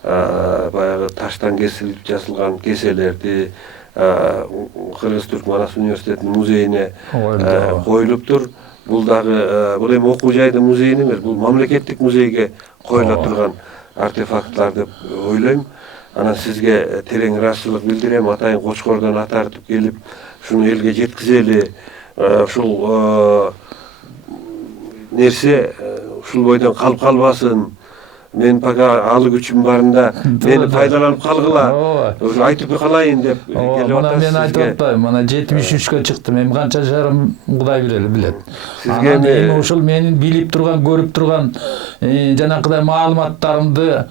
баягы таштан кесилип жасалган кеселерди Кыргыз Түрк Манас университетинин музейине коюлуптур. Бул дагы бул эми окуу жайдын музейине эмес, бул мамлекеттик музейге коюла турган артефактлар деп ойлойм. Анан сизге терең ыраазычылык билдирем. Атайын Кочкордон ат артып келип, ушуну элге жеткизели. Ушул нерсе ушул бойдон калып калбасын. Мен пага алы күчүм барында мени пайдаланып калгыла. Ушу айтып калайын деп келип атасыз. Мен айтып атпайм. Мына 73-кө чыктым. Эми канча жарым Кудай билет. Сизге эми ушул менин билип турган, көрүп турган жанакыдай маалыматтарымды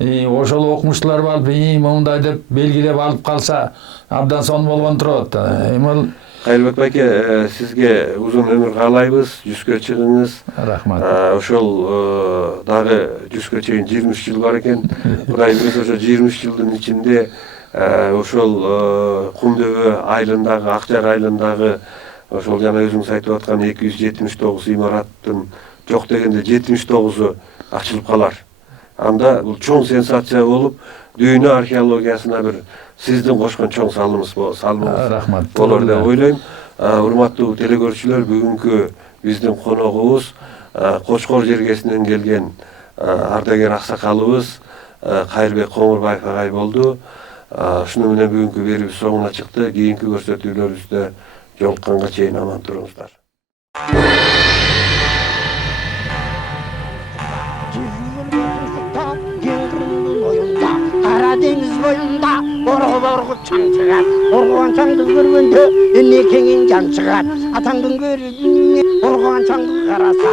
ошол окумуштуулар алып, мындай деп белгилеп алып калса абдан сонун болгон турат. Эми Кайырбек байке, сизге узун өмүр каалайбыз, 100кө чыгыңыз. Рахмат. Ошол дагы 100кө чейин 23 жыл бар экен. Кудай билсе ошо 23 жылдын ичинде ошол Кумдөбө айылындагы, Акжар айылындагы ошол жана өзүңүз айтып аткан 279 имараттын жок дегенде 79-у ачылып калар. Анда бул чоң сенсация болуп, дүйнө археологиясына бир сиздин кошкон чоң салымыңыз болор деп ойлойм. Урматтуу телегөрүүчүлөр, бүгүнкү биздин коногубуз Кочкор жергесинен келген ардагер аксакалыбыз Кайырбек Коңурбаев агай болду. Ушуну менен бүгүнкү берүүбүз соңуна чыкты. Кийинки көрсөтүүлөрүбүздө жолукканга чейин аман туруңуздар. Deniz boyunda orgu çan çıkar. Orguan çandı görgünde ne kengin can çıkar. Atandın görgünde orguan çandı karasa.